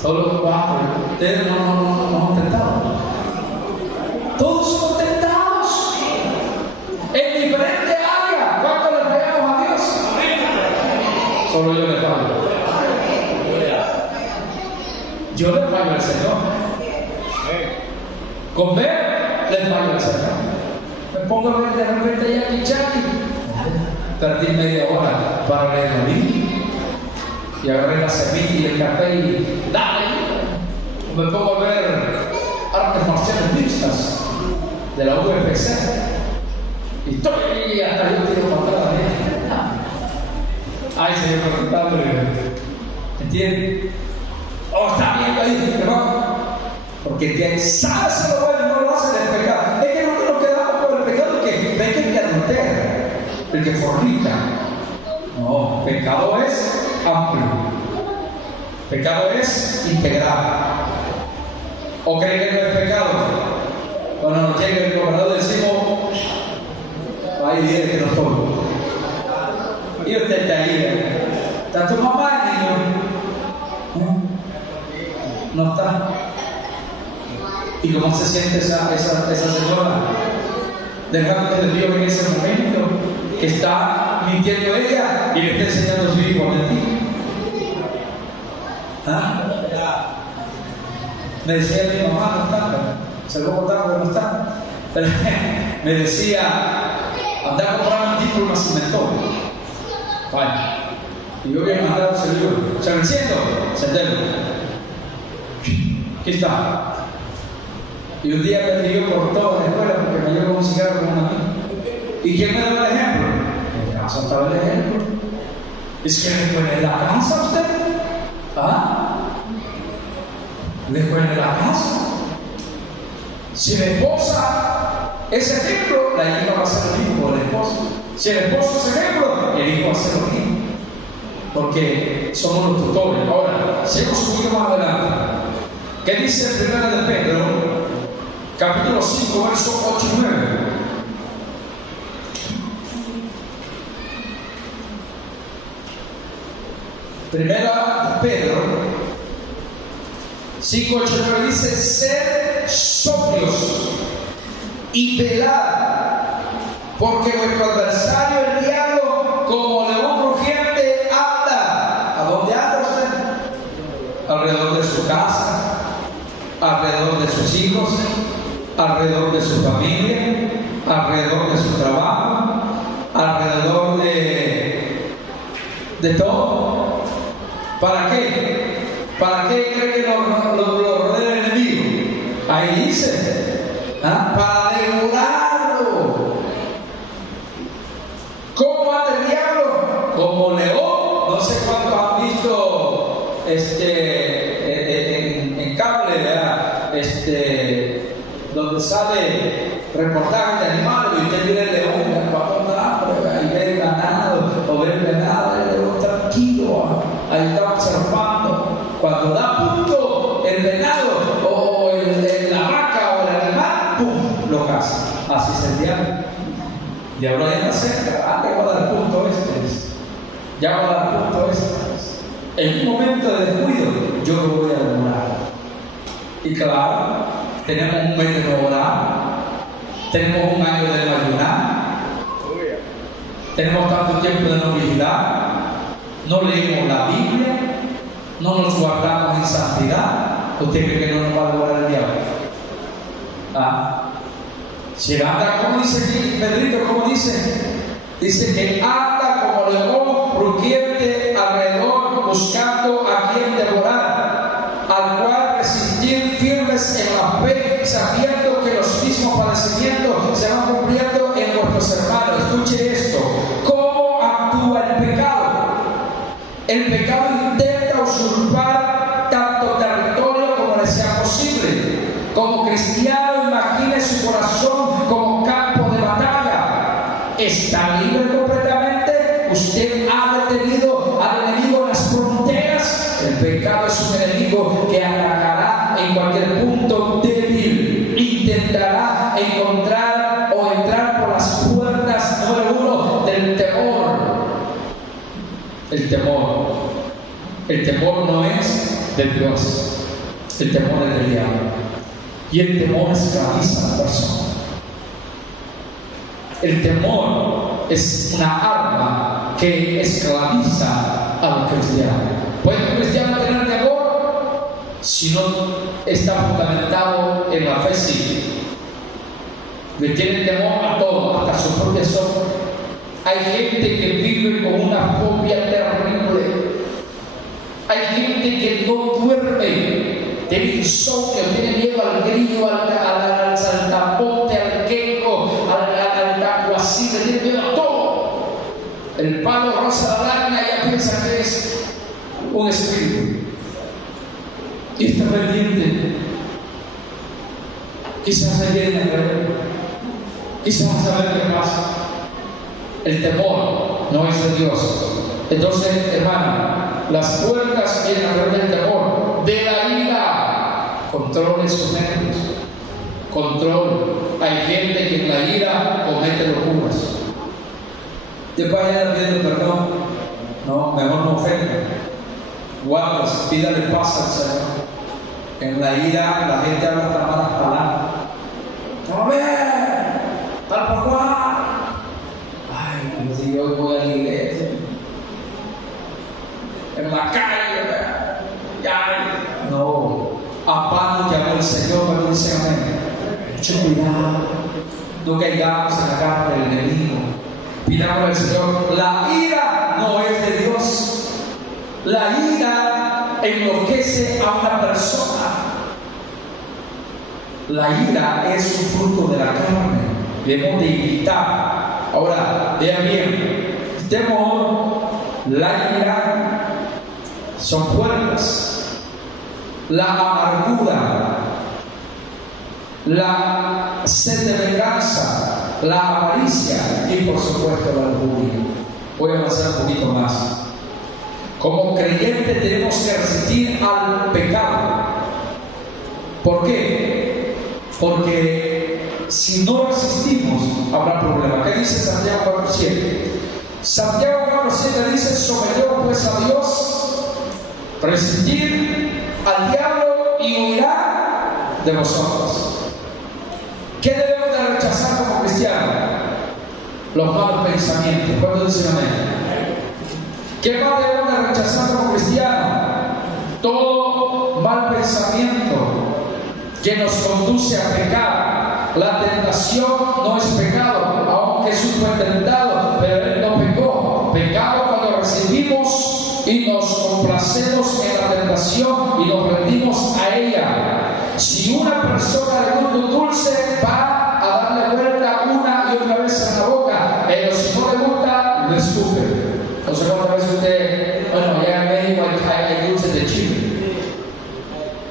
Solo cuatro. Ustedes no han tentado. Todos somos tentados en diferente área. ¿Cuánto le pegamos a Dios? Solo yo le fallo. Yo le fallo al Señor. Comer le fallo al Señor. Me pongo a ver de repente Jackie. Perdí media hora para leer la Biblia. Y agarré la semilla y el café y dale. Me pongo a ver artes marciales mixtas de la UFC y estoy hasta yo tiro patada de ella. Ay, señor, ¿entiendes? Oh, está viendo ahí, hermano, porque que sabe se lo bueno y no lo hace del pecado. Es que no nos quedamos por el pecado que peca el que adultera, el que fornica. No, pecado es amplio, pecado es integral. ¿O creen que no es pecado? Cuando nos llega el gobernador decimos, ahí viene que no estoy. Y usted está ahí, ¿está tu mamá, niño? No está. ¿Y cómo se siente esa señora? Delante de Dios en ese momento, que está mintiendo ella y le está enseñando a su hijo a mentir. ¿Ah? Me decía mi mamá, no está, se lo voy a contar porque no está. Pero me decía, anda a comprar un título más cimentón. Vaya. Y yo voy a mandar un celular. ¿Se lo enciendo? Encendelo. Aquí está. Y un día me pidió por toda la escuela porque me llevó un cigarro con una amiga. ¿Y quién me da el ejemplo? En casa estaba el ejemplo. ¿Es que le escuela en la casa usted? ¿Ah? ¿Le escuela en la casa? Si la esposa es ejemplo, la hija va a ser lo mismo con el esposo. Si el esposo es ejemplo, el hijo va a ser lo mismo. Porque somos los tutores. Ahora, seguimos un poquito más adelante. ¿Qué dice el 1 de Pedro, capítulo 5, versos 8 y 9? Primera de Pedro 5, 8 y 9 dice: sed sobrios y velad, porque vuestro adversario el diablo, como león rugiente, anda. ¿A dónde anda usted? Alrededor de su casa, alrededor de sus hijos, alrededor de su familia, alrededor de su trabajo, alrededor de todo. ¿Para qué? ¿Para qué cree que lo rodea el enemigo? Ahí dice, para devorarlo. ¿Cómo anda el diablo? Como león. No sé cuántos han visto en cable, ¿verdad? Donde sale reportajes de animales y usted mira el león cuando anda hambre y ve el ganado o ve el venado, el león tranquilo, ahí está observando. Cuando da punto el venado o la vaca o el animal, ¡pum!, lo caza. Así es el diablo. El diablo ya está cerca, ya va a dar punto ya va a dar punto En un momento de descuido, yo lo voy a demorar. Y claro, tenemos un mes de no orar, tenemos un año de no ayunar, tenemos tanto tiempo de no vigilar, no leemos la Biblia, no nos guardamos en santidad. ¿Usted cree que no nos va a devorar el diablo? Si anda, como dice aquí Pedrito, como dice, Dice que anda como león rugiente alrededor, buscando a quien devorar, al cual resistir firmes en la fe, sabiendo que los mismos padecimientos se van cumpliendo en vuestros hermanos. Escuche esto. ¿Cómo actúa el pecado? El pecado intenta usurpar tanto territorio como le sea posible. Como cristiano, imagine su corazón como campo de batalla. ¿Está libre completamente? ¿Usted ha detenido al enemigo en las fronteras? El pecado es un enemigo que atacará en cualquier punto débil. Intentará encontrar o entrar por las puertas número 1 del temor. El temor. El temor no es de Dios. El temor es del diablo. Y el temor esclaviza a la persona. El temor es una arma que esclaviza al cristiano. ¿Puede un cristiano tener temor? Si no está fundamentado en la fe, sí. Le tiene temor a todo, hasta su propia sombra. Hay gente que vive con una fobia terrible. Hay gente que no duerme, tiene insomnio, tiene miedo al grillo, al saltamonte, al queco, al tacuacil, tiene miedo a todo. El palo rosa la lágrima ya piensa que es un espíritu. Y está pendiente. Quizás se viene a ver, quizás a saber qué pasa. El temor no es de Dios. Entonces, hermano, las puertas vienen a través del temor, de la ira. Controle sus nervios. Control. Hay gente que en la ira comete locuras. Después ya pidiendo perdón. No, mejor no ofenda. Guardas, pídale paz al Señor. En la ira la gente habla hasta malas palabras. ¡A ver! ¡Al papá! Ay, Dios mío, hoy voy a la iglesia. En la calle, ya. No, a paz nos llamó el Señor, pero dice amén. Mucho cuidado, no caigamos en la carne del enemigo. Pidamos al Señor. La ira no es de Dios. La ira enloquece a una persona. La ira es un fruto de la carne. Debemos de evitar. Ahora, vean bien. El temor, la ira son puertas. La amargura, la sed de venganza, la avaricia y por supuesto la lujuria. Voy a avanzar un poquito más. Como creyentes tenemos que resistir al pecado. ¿Por qué? Porque si no resistimos habrá problema. ¿Qué dice Santiago 4:7? Santiago 4:7 dice: sometidos pues a Dios, resistir al diablo y huirá de vosotros. ¿Qué debemos de rechazar como cristianos? Los malos pensamientos. ¿Cuántos dicen amén? ¿Qué más debemos de rechazar como cristianos? Todo mal pensamiento que nos conduce a pecar. La tentación no es pecado, aunque Jesús fue tentado, pero Él no pecó. Pecado cuando recibimos y nos complacemos en la tentación y nos rendimos a ella. Si una persona le gusta un dulce, va a darle vuelta una y otra vez en la boca, pero si no le gusta, lo escupe. Entonces, ¿cuántas veces usted, bueno, allá en México hay dulces de chile?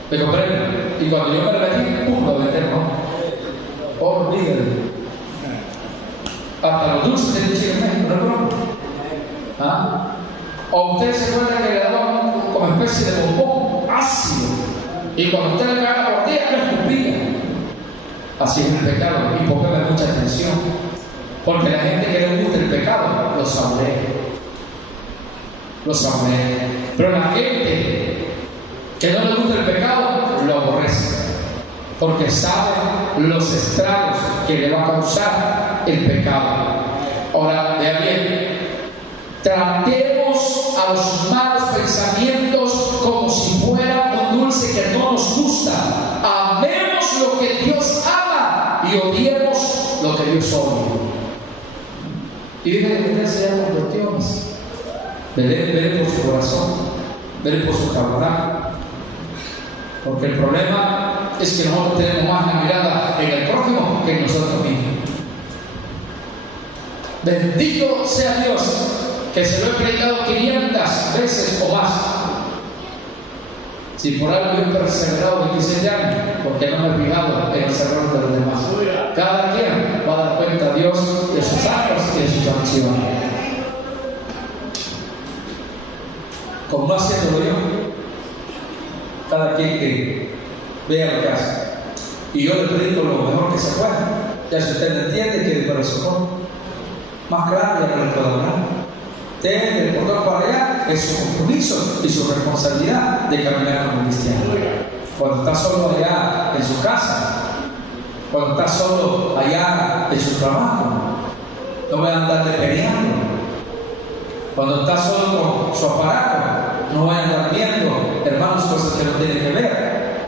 ¿Me comprende? Y cuando yo me lo metí, lo metí, ¿no? Olvídate. Hasta los dulces de chile en México, ¿no? ¿Ah? O usted se acuerda que le daban como especie de bombón ácido, y cuando usted le cae la botella, lo escupía. Así es el pecado, y póngale mucha atención, porque la gente que le gusta el pecado lo saborea. Lo saborea. Pero la gente que no le gusta el pecado lo aborrece, porque sabe los estragos que le va a causar el pecado. Ahora, vea bien, tratemos a los malos pensamientos como si fuera un dulce que no nos gusta. Amemos lo que Dios ama y odiemos lo que Dios odia. Y dije que usted se llama cuestiones. Veré por su corazón, veré por su carácter. Porque el problema es que nosotros tenemos más la mirada en el prójimo que en nosotros mismos. Bendito sea Dios, que se lo he predicado 500 veces o más. Si por algo he perseverado 27 años, porque no me he fijado en los errores de los demás. Cada quien va a dar cuenta a Dios de sus actos y de sus acciones. Como no haciéndolo yo, cada quien que vea lo que hace. Y yo le predico lo mejor que se pueda. Ya si usted me entiende, que de corazón más claro ya no le puedo hablar. Usted, del portón para allá, es su compromiso y su responsabilidad de caminar como cristiano. Cuando está solo allá en su casa, cuando está solo allá en su trabajo, no voy a andarle peleando. Cuando está solo con su aparato, no voy a andar viendo, hermanos, cosas que no tienen que ver,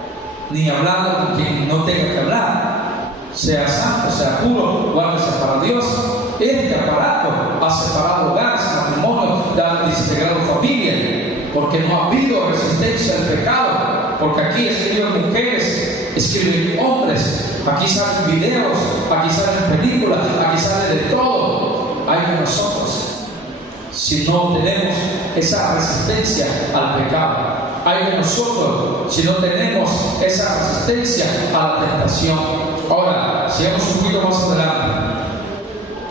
ni hablando con quien no tenga que hablar. Sea santo, sea puro, guárdese para Dios. Este aparato ha separado hogares, matrimonios, ha desintegrado familia, porque no ha habido resistencia al pecado. Porque aquí escriben mujeres, escriben hombres, aquí salen videos, aquí salen películas, aquí sale de todo. Hay de nosotros si no tenemos esa resistencia al pecado. Hay de nosotros si no tenemos esa resistencia a la tentación. Ahora, sigamos un poquito más adelante.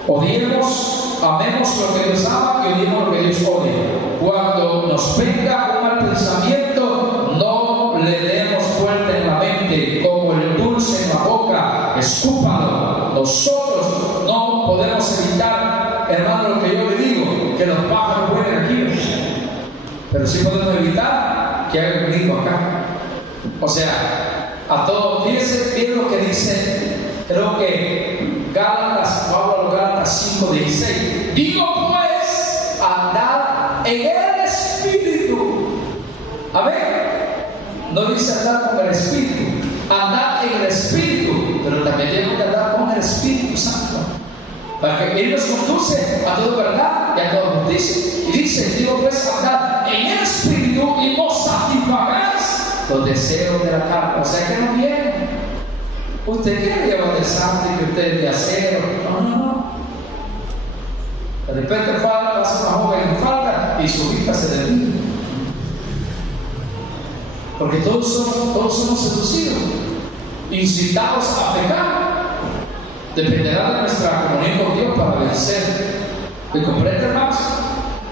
Odiemos, amemos lo que Dios ama y odiemos lo que Dios odia. Cuando nos venga un mal pensamiento, no le demos vuelta en la mente como el dulce en la boca, escúpalo. Nosotros no podemos evitar, hermano, lo que yo le digo, que los pájaros vuelen aquí, pero sí podemos evitar que hagan ruido acá. O sea, a todos, fíjense bien lo que dice, creo que Gálatas, Pablo a Gálatas 5:16. Digo pues, andad en el Espíritu. Amén. No dice andar con el Espíritu, andar en el Espíritu, pero también tenemos que andar con el Espíritu Santo, para que Él nos conduce a toda verdad y a toda justicia. Y dice, digo pues, andad en el Espíritu y no satisfagáis los deseos de la carne. O sea que no viene. Usted quiere llevar de santo y que usted es de acero. No. De repente pasa una joven en falta y su vista se desvía. Porque todos somos seducidos, incitados a pecar. Dependerá de nuestra comunión con Dios para vencer. ¿Me comprende, hermanos?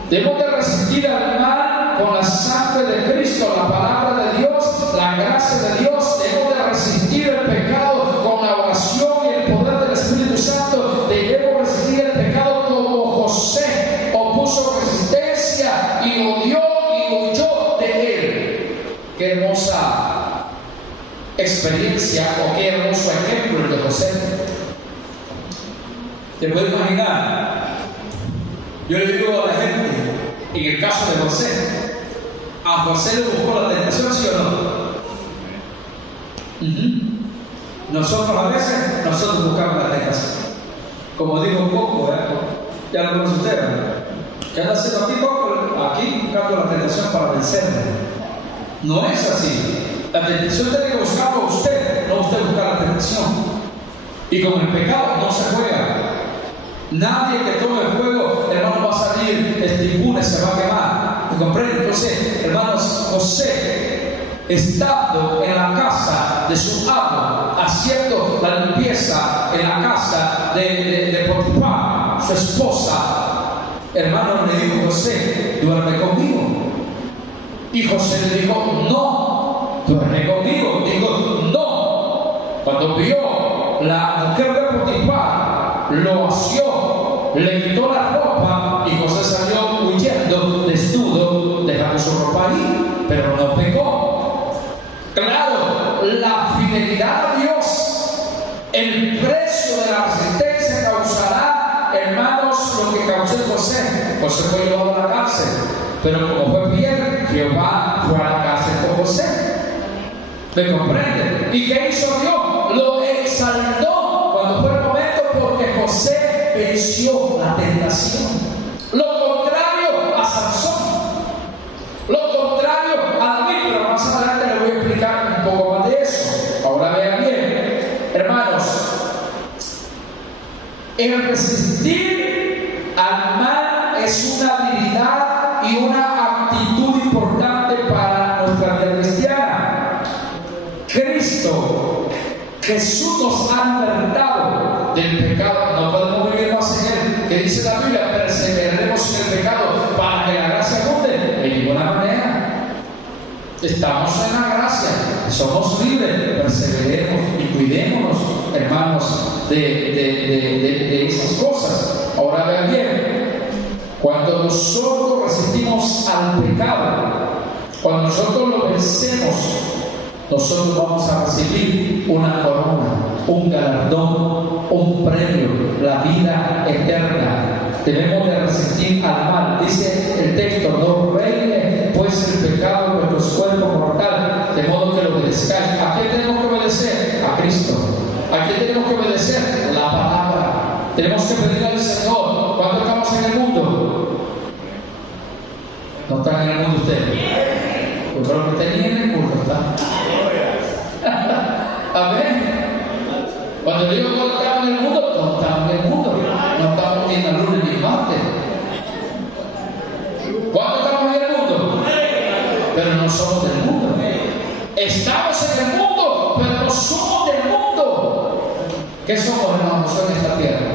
Debemos de resistir al mal con la sangre de Cristo, la palabra de Dios, la gracia de Dios. Debemos de resistir el pecado con la oración y el poder del Espíritu Santo. Debemos resistir el pecado como José opuso resistencia y odió y huyó de él. Qué hermosa experiencia o qué hermoso ejemplo el de José. ¿Te puedes imaginar? Yo le digo a la gente, en el caso de José, ¿a José le buscó la tentación, sí o no? Nosotros a veces, buscamos la tentación. Como dijo Coco, ya lo conocen ustedes, ¿qué anda haciendo aquí, Coco? Aquí buscando la tentación para vencerla. No es así. La tentación tiene que buscarlo a usted, no usted buscar la tentación. Y con el pecado no se juega. Nadie que tome el fuego, hermano, va a salir impune, se va a quemar. ¿Me comprende? Entonces, hermanos, José, estando en la casa de su amo, haciendo la limpieza en la casa de Potifar, su esposa, hermano, le dijo: José, duerme conmigo. Y José le dijo: no, duerme conmigo. Dijo: no. Cuando vio la mujer de Potifar, lo asió, le quitó la ropa y José salió huyendo, desnudo, dejando su ropa ahí, pero no pecó. Claro, la fidelidad a Dios, el precio de la resistencia causará, hermanos, lo que causó José. José fue llevado a la cárcel, pero como fue bien, Jehová fue a la cárcel con José. ¿Me comprende? ¿Y qué hizo Dios? Lo exaltó cuando fue el momento, porque José venció la tentación. Lo contrario a Sansón. Lo contrario a David, pero más adelante le voy a explicar un poco más de eso. Ahora vean bien, hermanos, el resistir al mal es una habilidad y una actitud importante para nuestra vida cristiana. Cristo, Jesús nos ha libertado del pecado. No podemos vivir más en él. ¿Qué dice la Biblia? Perseveraremos en el pecado para que la gracia abunde. De ninguna manera. Estamos en la gracia, somos libres. Perseveremos y cuidémonos, hermanos, de esas cosas. Ahora vean bien, cuando nosotros resistimos al pecado, cuando nosotros lo vencemos, nosotros vamos a recibir una corona, un galardón, un premio, la vida eterna. Debemos de resistir al mal. Dice el texto: no reine pues el pecado en nuestros cuerpos mortales, de modo que lo obedezcáis. ¿A qué tenemos que obedecer? A Cristo. ¿A qué tenemos que obedecer? La palabra. Tenemos que pedirle al Señor. ¿Cuándo estamos en el mundo? ¿No están en el mundo ustedes? Yo creo que tenían en el mundo, ¿verdad? Amén. Cuando digo que no estamos en el mundo, no estamos en el mundo. No estamos ni en la luna ni en Marte. ¿Cuándo estamos en el mundo? Pero no somos del mundo. Estamos en el mundo, pero no somos del mundo. ¿Qué somos, hermanos, en esta tierra?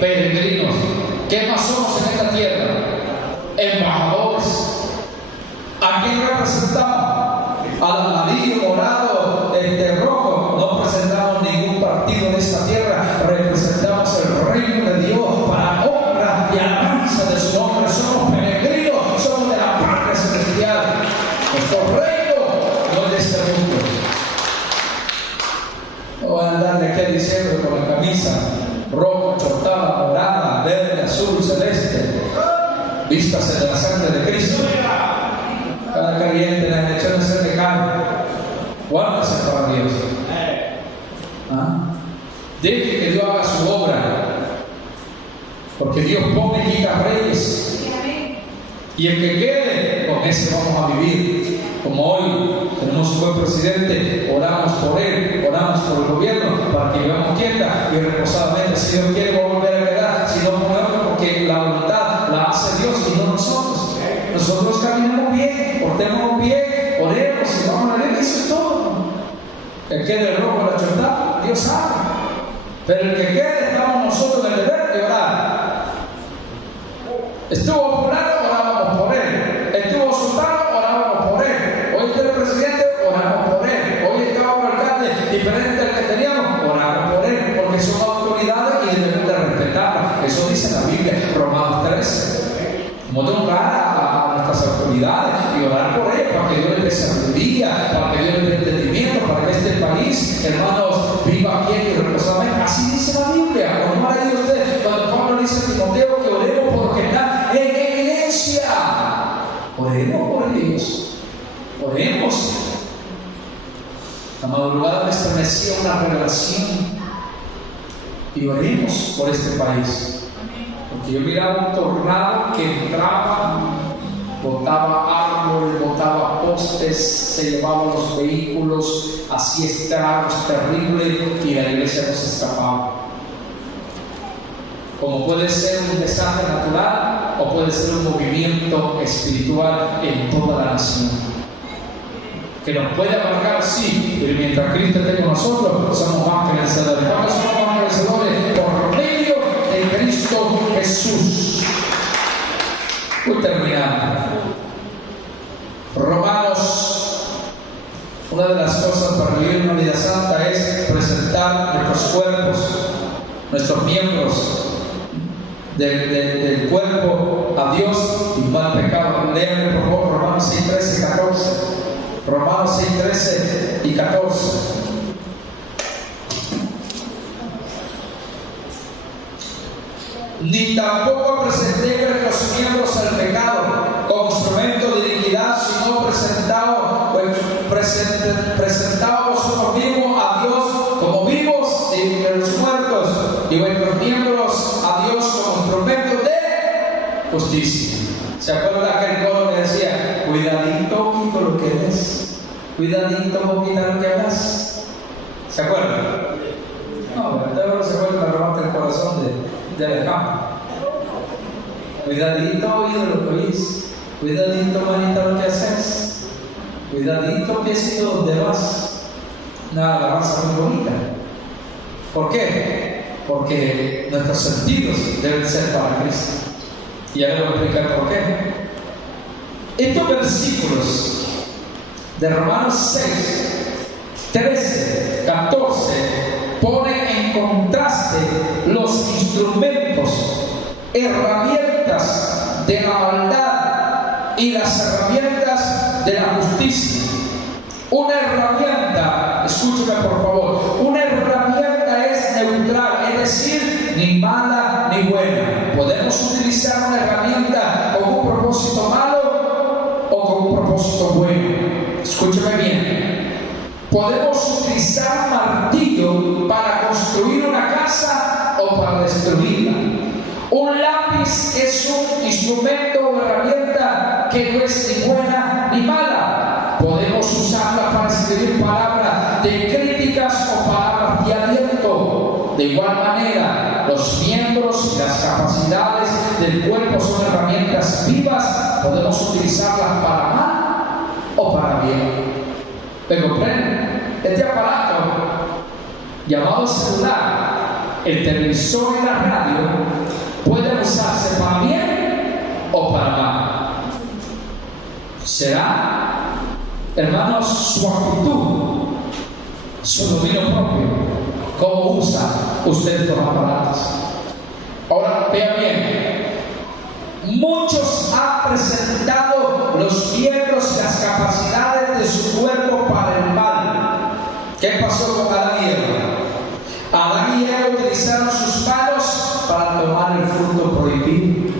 Peregrinos. ¿Qué más somos en esta tierra? Embajadores. ¿A quién representamos? Al amarillo, morado, rojo. No presentamos ningún partido en esta tierra. Representamos el reino de Dios para honra y alabanza de su nombre. Somos peregrinos, somos de la patria celestial. Nuestro reino no es de este mundo. No van a andar de aquí a diciembre con la camisa roja, chortada, morada, verde, azul, celeste. Vístase de la sangre de Cristo. Cada creyente en las elecciones se le cae. Guárdase para Dios. Deje que Dios haga su obra. Porque Dios pone y quita reyes. Y el que quede, con ese vamos a vivir. Como hoy tenemos un buen presidente, oramos por él, oramos por el gobierno, para que vivamos quieta y reposadamente. Si Dios quiere, va a volver a quedar. Si no, porque la voluntad la hace Dios y no nosotros. Nosotros caminamos bien, portémonos bien, oremos y vamos a leer, eso es todo. El que quede rojo la chortada, Dios sabe. Pero el que quede, estamos nosotros en el deber de orar. Estuvo fulano, orábamos por él. Estuvo sultano, orábamos por él. Hoy está el presidente, oramos por él. Hoy está un alcalde diferente al que teníamos, oramos por él. Porque son autoridades y debemos de respetarlas. Eso dice la Biblia, Romanos 13. Como de honrar a nuestras autoridades y orar por ellos para que Dios les dé sabiduría, para que Dios les dé entendimiento, para que este país, hermanos, viva bien y reposadamente. Así dice la Biblia. ¿O no ha leído usted cuando Pablo dice a Timoteo que oremos por los que están en la iglesia? Oremos por ellos. Oremos. La madrugada me estremecía una revelación y oremos por este país. Porque yo miraba un tornado que entraba, botaba árboles, botaba postes, se llevaba los vehículos, hacía estragos terribles y la iglesia no se escapaba. Como puede ser un desastre natural o puede ser un movimiento espiritual en toda la nación. Que nos puede abarcar, sí, pero mientras Cristo esté con nosotros, somos más que vencedores. ¿Cuándo somos más que vencedores? Por medio de Cristo Jesús. Voy terminando. Romanos, una de las cosas para vivir una vida santa es presentar nuestros cuerpos, nuestros miembros del cuerpo a Dios y no al pecado. Léanme por favor Romanos 6, 13, 14. Romanos 6, 13 y 14. Ni tampoco presenté nuestros miembros al pecado como instrumento de iniquidad, sino presentado vosotros mismos a Dios como vivos entre los muertos cuidadito, poquita lo que hagas. ¿Se acuerdan? No, pero se acuerdan, me rompe el corazón de la cama. Cuidadito, oído lo que oís. Cuidadito, manita, lo que haces. Cuidadito, piecito, ¿dónde vas? Una alabanza muy bonita. ¿Por qué? Porque nuestros sentidos deben ser para Cristo. Y ahora voy a explicar por qué. Estos versículos de Romanos 6, 13, 14 ponen en contraste los instrumentos, herramientas de la maldad y las herramientas de la justicia. Una herramienta, escúcheme por favor, una herramienta es neutral, es decir, ni mala ni buena. Podemos utilizar una herramienta con un propósito malo o con un propósito bueno. Escúcheme bien. Podemos utilizar un martillo para construir una casa o para destruirla. Un lápiz es un instrumento o herramienta que no es ni buena ni mala. Podemos usarla para escribir palabras de críticas o palabras de aliento. De igual manera, los miembros y las capacidades del cuerpo son herramientas vivas. Podemos utilizarlas para mal o para bien. ¿Me comprenden? Este aparato llamado celular, el televisor y la radio pueden usarse para bien o para mal. Será, hermanos, su actitud, su dominio propio, cómo usa usted los aparatos. Ahora, vean bien. Muchos han presentado los miembros y las capacidades de su cuerpo para el mal. ¿Qué pasó con Adán y Eva? Adán y Eva utilizaron sus manos para tomar el fruto prohibido.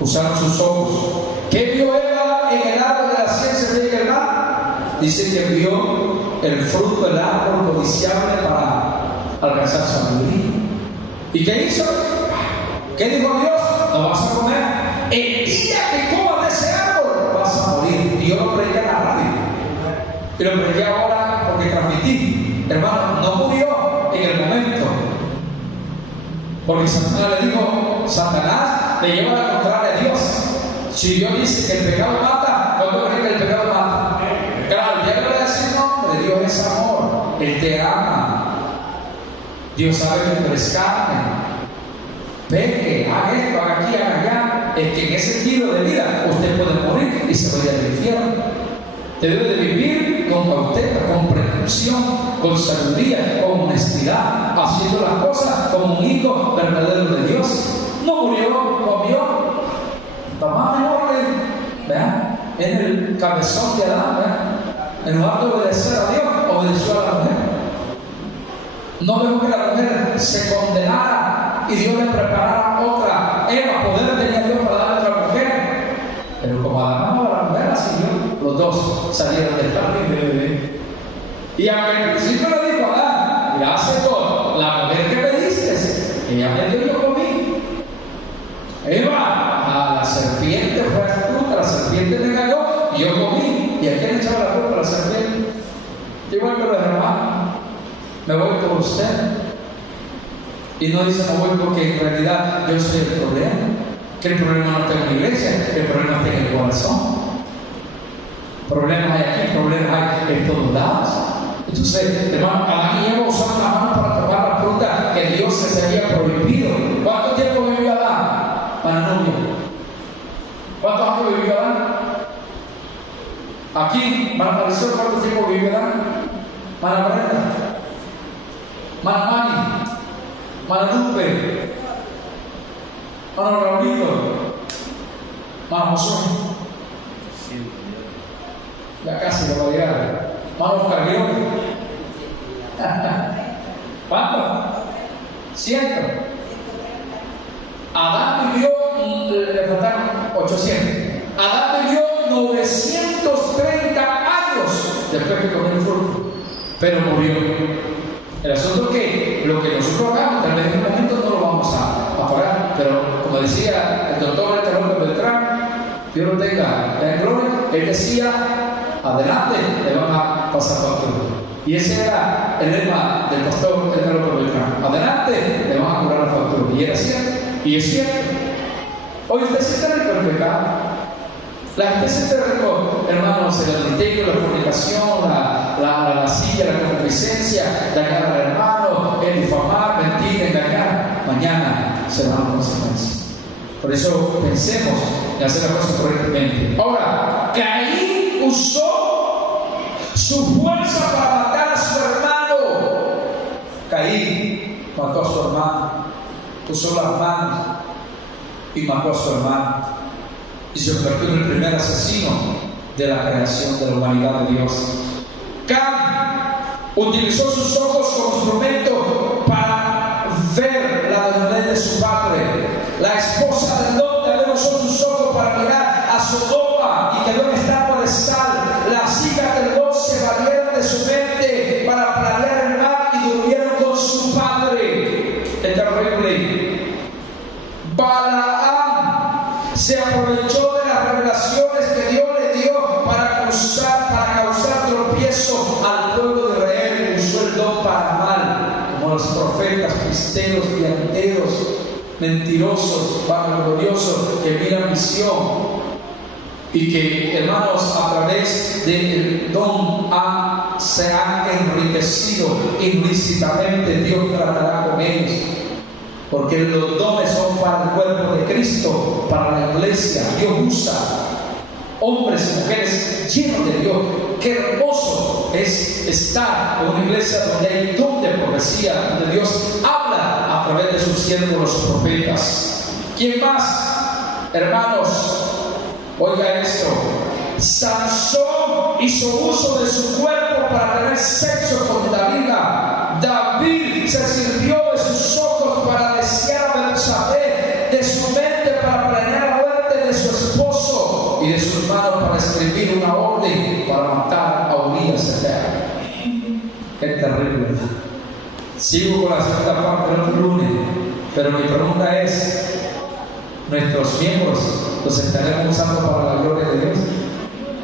Usaron sus ojos. ¿Qué vio Eva en el árbol de la ciencia del bien y el mal? Dice que vio el fruto del árbol codiciable para alcanzar sabiduría. ¿Y qué hizo? ¿Qué dijo Dios? No vas a comer. El día que comas de ese árbol vas a morir. Y yo lo prediqué en la radio. Y lo prediqué ahora porque transmití. Hermano, no murió en el momento. Porque Satanás le dijo, Satanás le lleva la contraria a Dios. Si Dios dice que el pecado mata, ¿cuándo cree que el pecado mata? Claro, el diablo le va a decir, no, Dios es amor. Él te ama. Dios sabe que tú eres carne. Peque, haga esto, haga aquí, haga allá. Es que en ese estilo de vida usted puede morir y se vaya al infierno. Debe de vivir con cautela, con precaución, con sabiduría, con honestidad, haciendo las cosas como un hijo verdadero de Dios. No murió, comió. Tomás menor, ¿vean? En el cabezón de Adán, ¿vean? En lugar de obedecer a Dios, obedeció a la mujer. No dejó que la mujer se condenara y Dios le preparara otra Eva. Poder tenía Dios para darle a otra mujer. Pero como Adán amaba a la mujer, la siguió. Los dos salieron del jardín. Y aunque al principio le dijo a Adán, mira, hace todo, la mujer que me diste, ella me dio, yo comí. Eva, a la serpiente fue astuta, la serpiente me cayó y yo comí. ¿Y a quién echaba la culpa? A la serpiente. Yo igual que los hermanos. Me voy por usted. Y no dice me voy porque en realidad yo soy el problema. Que el problema no está en la iglesia, el problema está en el corazón. Problemas hay aquí, problemas hay en todos lados. Entonces, hermano, Adán y Eva usaron las manos para tomar la fruta que Dios les había prohibido. ¿Cuánto tiempo vivió Adán? Mananubio. ¿Cuántos años vivió Adán? Aquí, Manamarisol, ¿cuánto tiempo vivió Adán? Manabrenda. Manamani, Manadupe, Mano Raulito, Mano José, ya casi lo voy a llegar, Mano Carrión, ¿cuánto? 100. Adán vivió, le faltaron 800. Adán vivió 930 años después que comió el fruto, pero murió. El asunto es que lo que nosotros hagamos, tal vez en un momento no lo vamos a pagar, pero como decía el doctor López Beltrán, Dios lo tenga en gloria, él decía adelante le van a pasar factura. Y ese era el lema del pastor Edgar López Beltrán: adelante le van a cobrar la factura. Y era cierto, y es cierto. Hoy usted siente rico el pecado. La gente siente rico, hermanos, el adulterio, la fornicación, la lascivia, la concupiscencia, dañar al hermano, el difamar, mentir, engañar. Mañana serán las consecuencias. Por eso pensemos en hacer las cosas correctamente. Ahora, Caín usó su fuerza para matar a su hermano. Caín mató a su hermano, usó las manos y mató a su hermano. Y se convirtió en el primer asesino de la creación de la humanidad de Dios. Can utilizó sus ojos como instrumento para ver la desnudez de su padre. La esposa de Lot también usó sus ojos para mirar a Sodoma y quedó en estado de sal. Las hijas de Lot se valieron de su mente para planear el mal y durmieron con su padre. Es terrible. Balaam se aprovechó de las revelaciones que Dios le dio para causar tropiezo al pueblo de Israel. Usó el don para mal, como los profetas, cristeros, dianteros, mentirosos, vanagloriosos, que miran visión y que, hermanos, a través del don se han enriquecido ilícitamente. Dios tratará con ellos. Porque los dones son para el cuerpo de Cristo, para la iglesia. Dios usa hombres y mujeres llenos de Dios. Qué hermoso es estar en una iglesia donde hay don de profecía, donde Dios habla a través de sus siervos, los profetas. ¿Quién más? Hermanos, oiga esto. Sansón hizo uso de su cuerpo para tener sexo con Dalila. David se sirvió de sus ojos para desear a Betsabé, de su mente para planear la muerte de su esposo y de sus manos para escribir una orden para matar a Urías Eteo. Qué terrible. Sigo con la segunda parte del otro lunes, pero mi pregunta es: ¿nuestros miembros los estaremos usando para la gloria de Dios?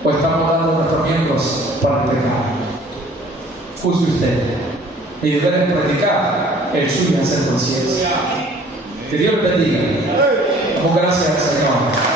¿O estamos dando nuestros miembros para el pecado? Juzgue usted. Mi deber es predicar, el suyo es hacer conciencia. Que Dios le bendiga. Damos gracias al Señor.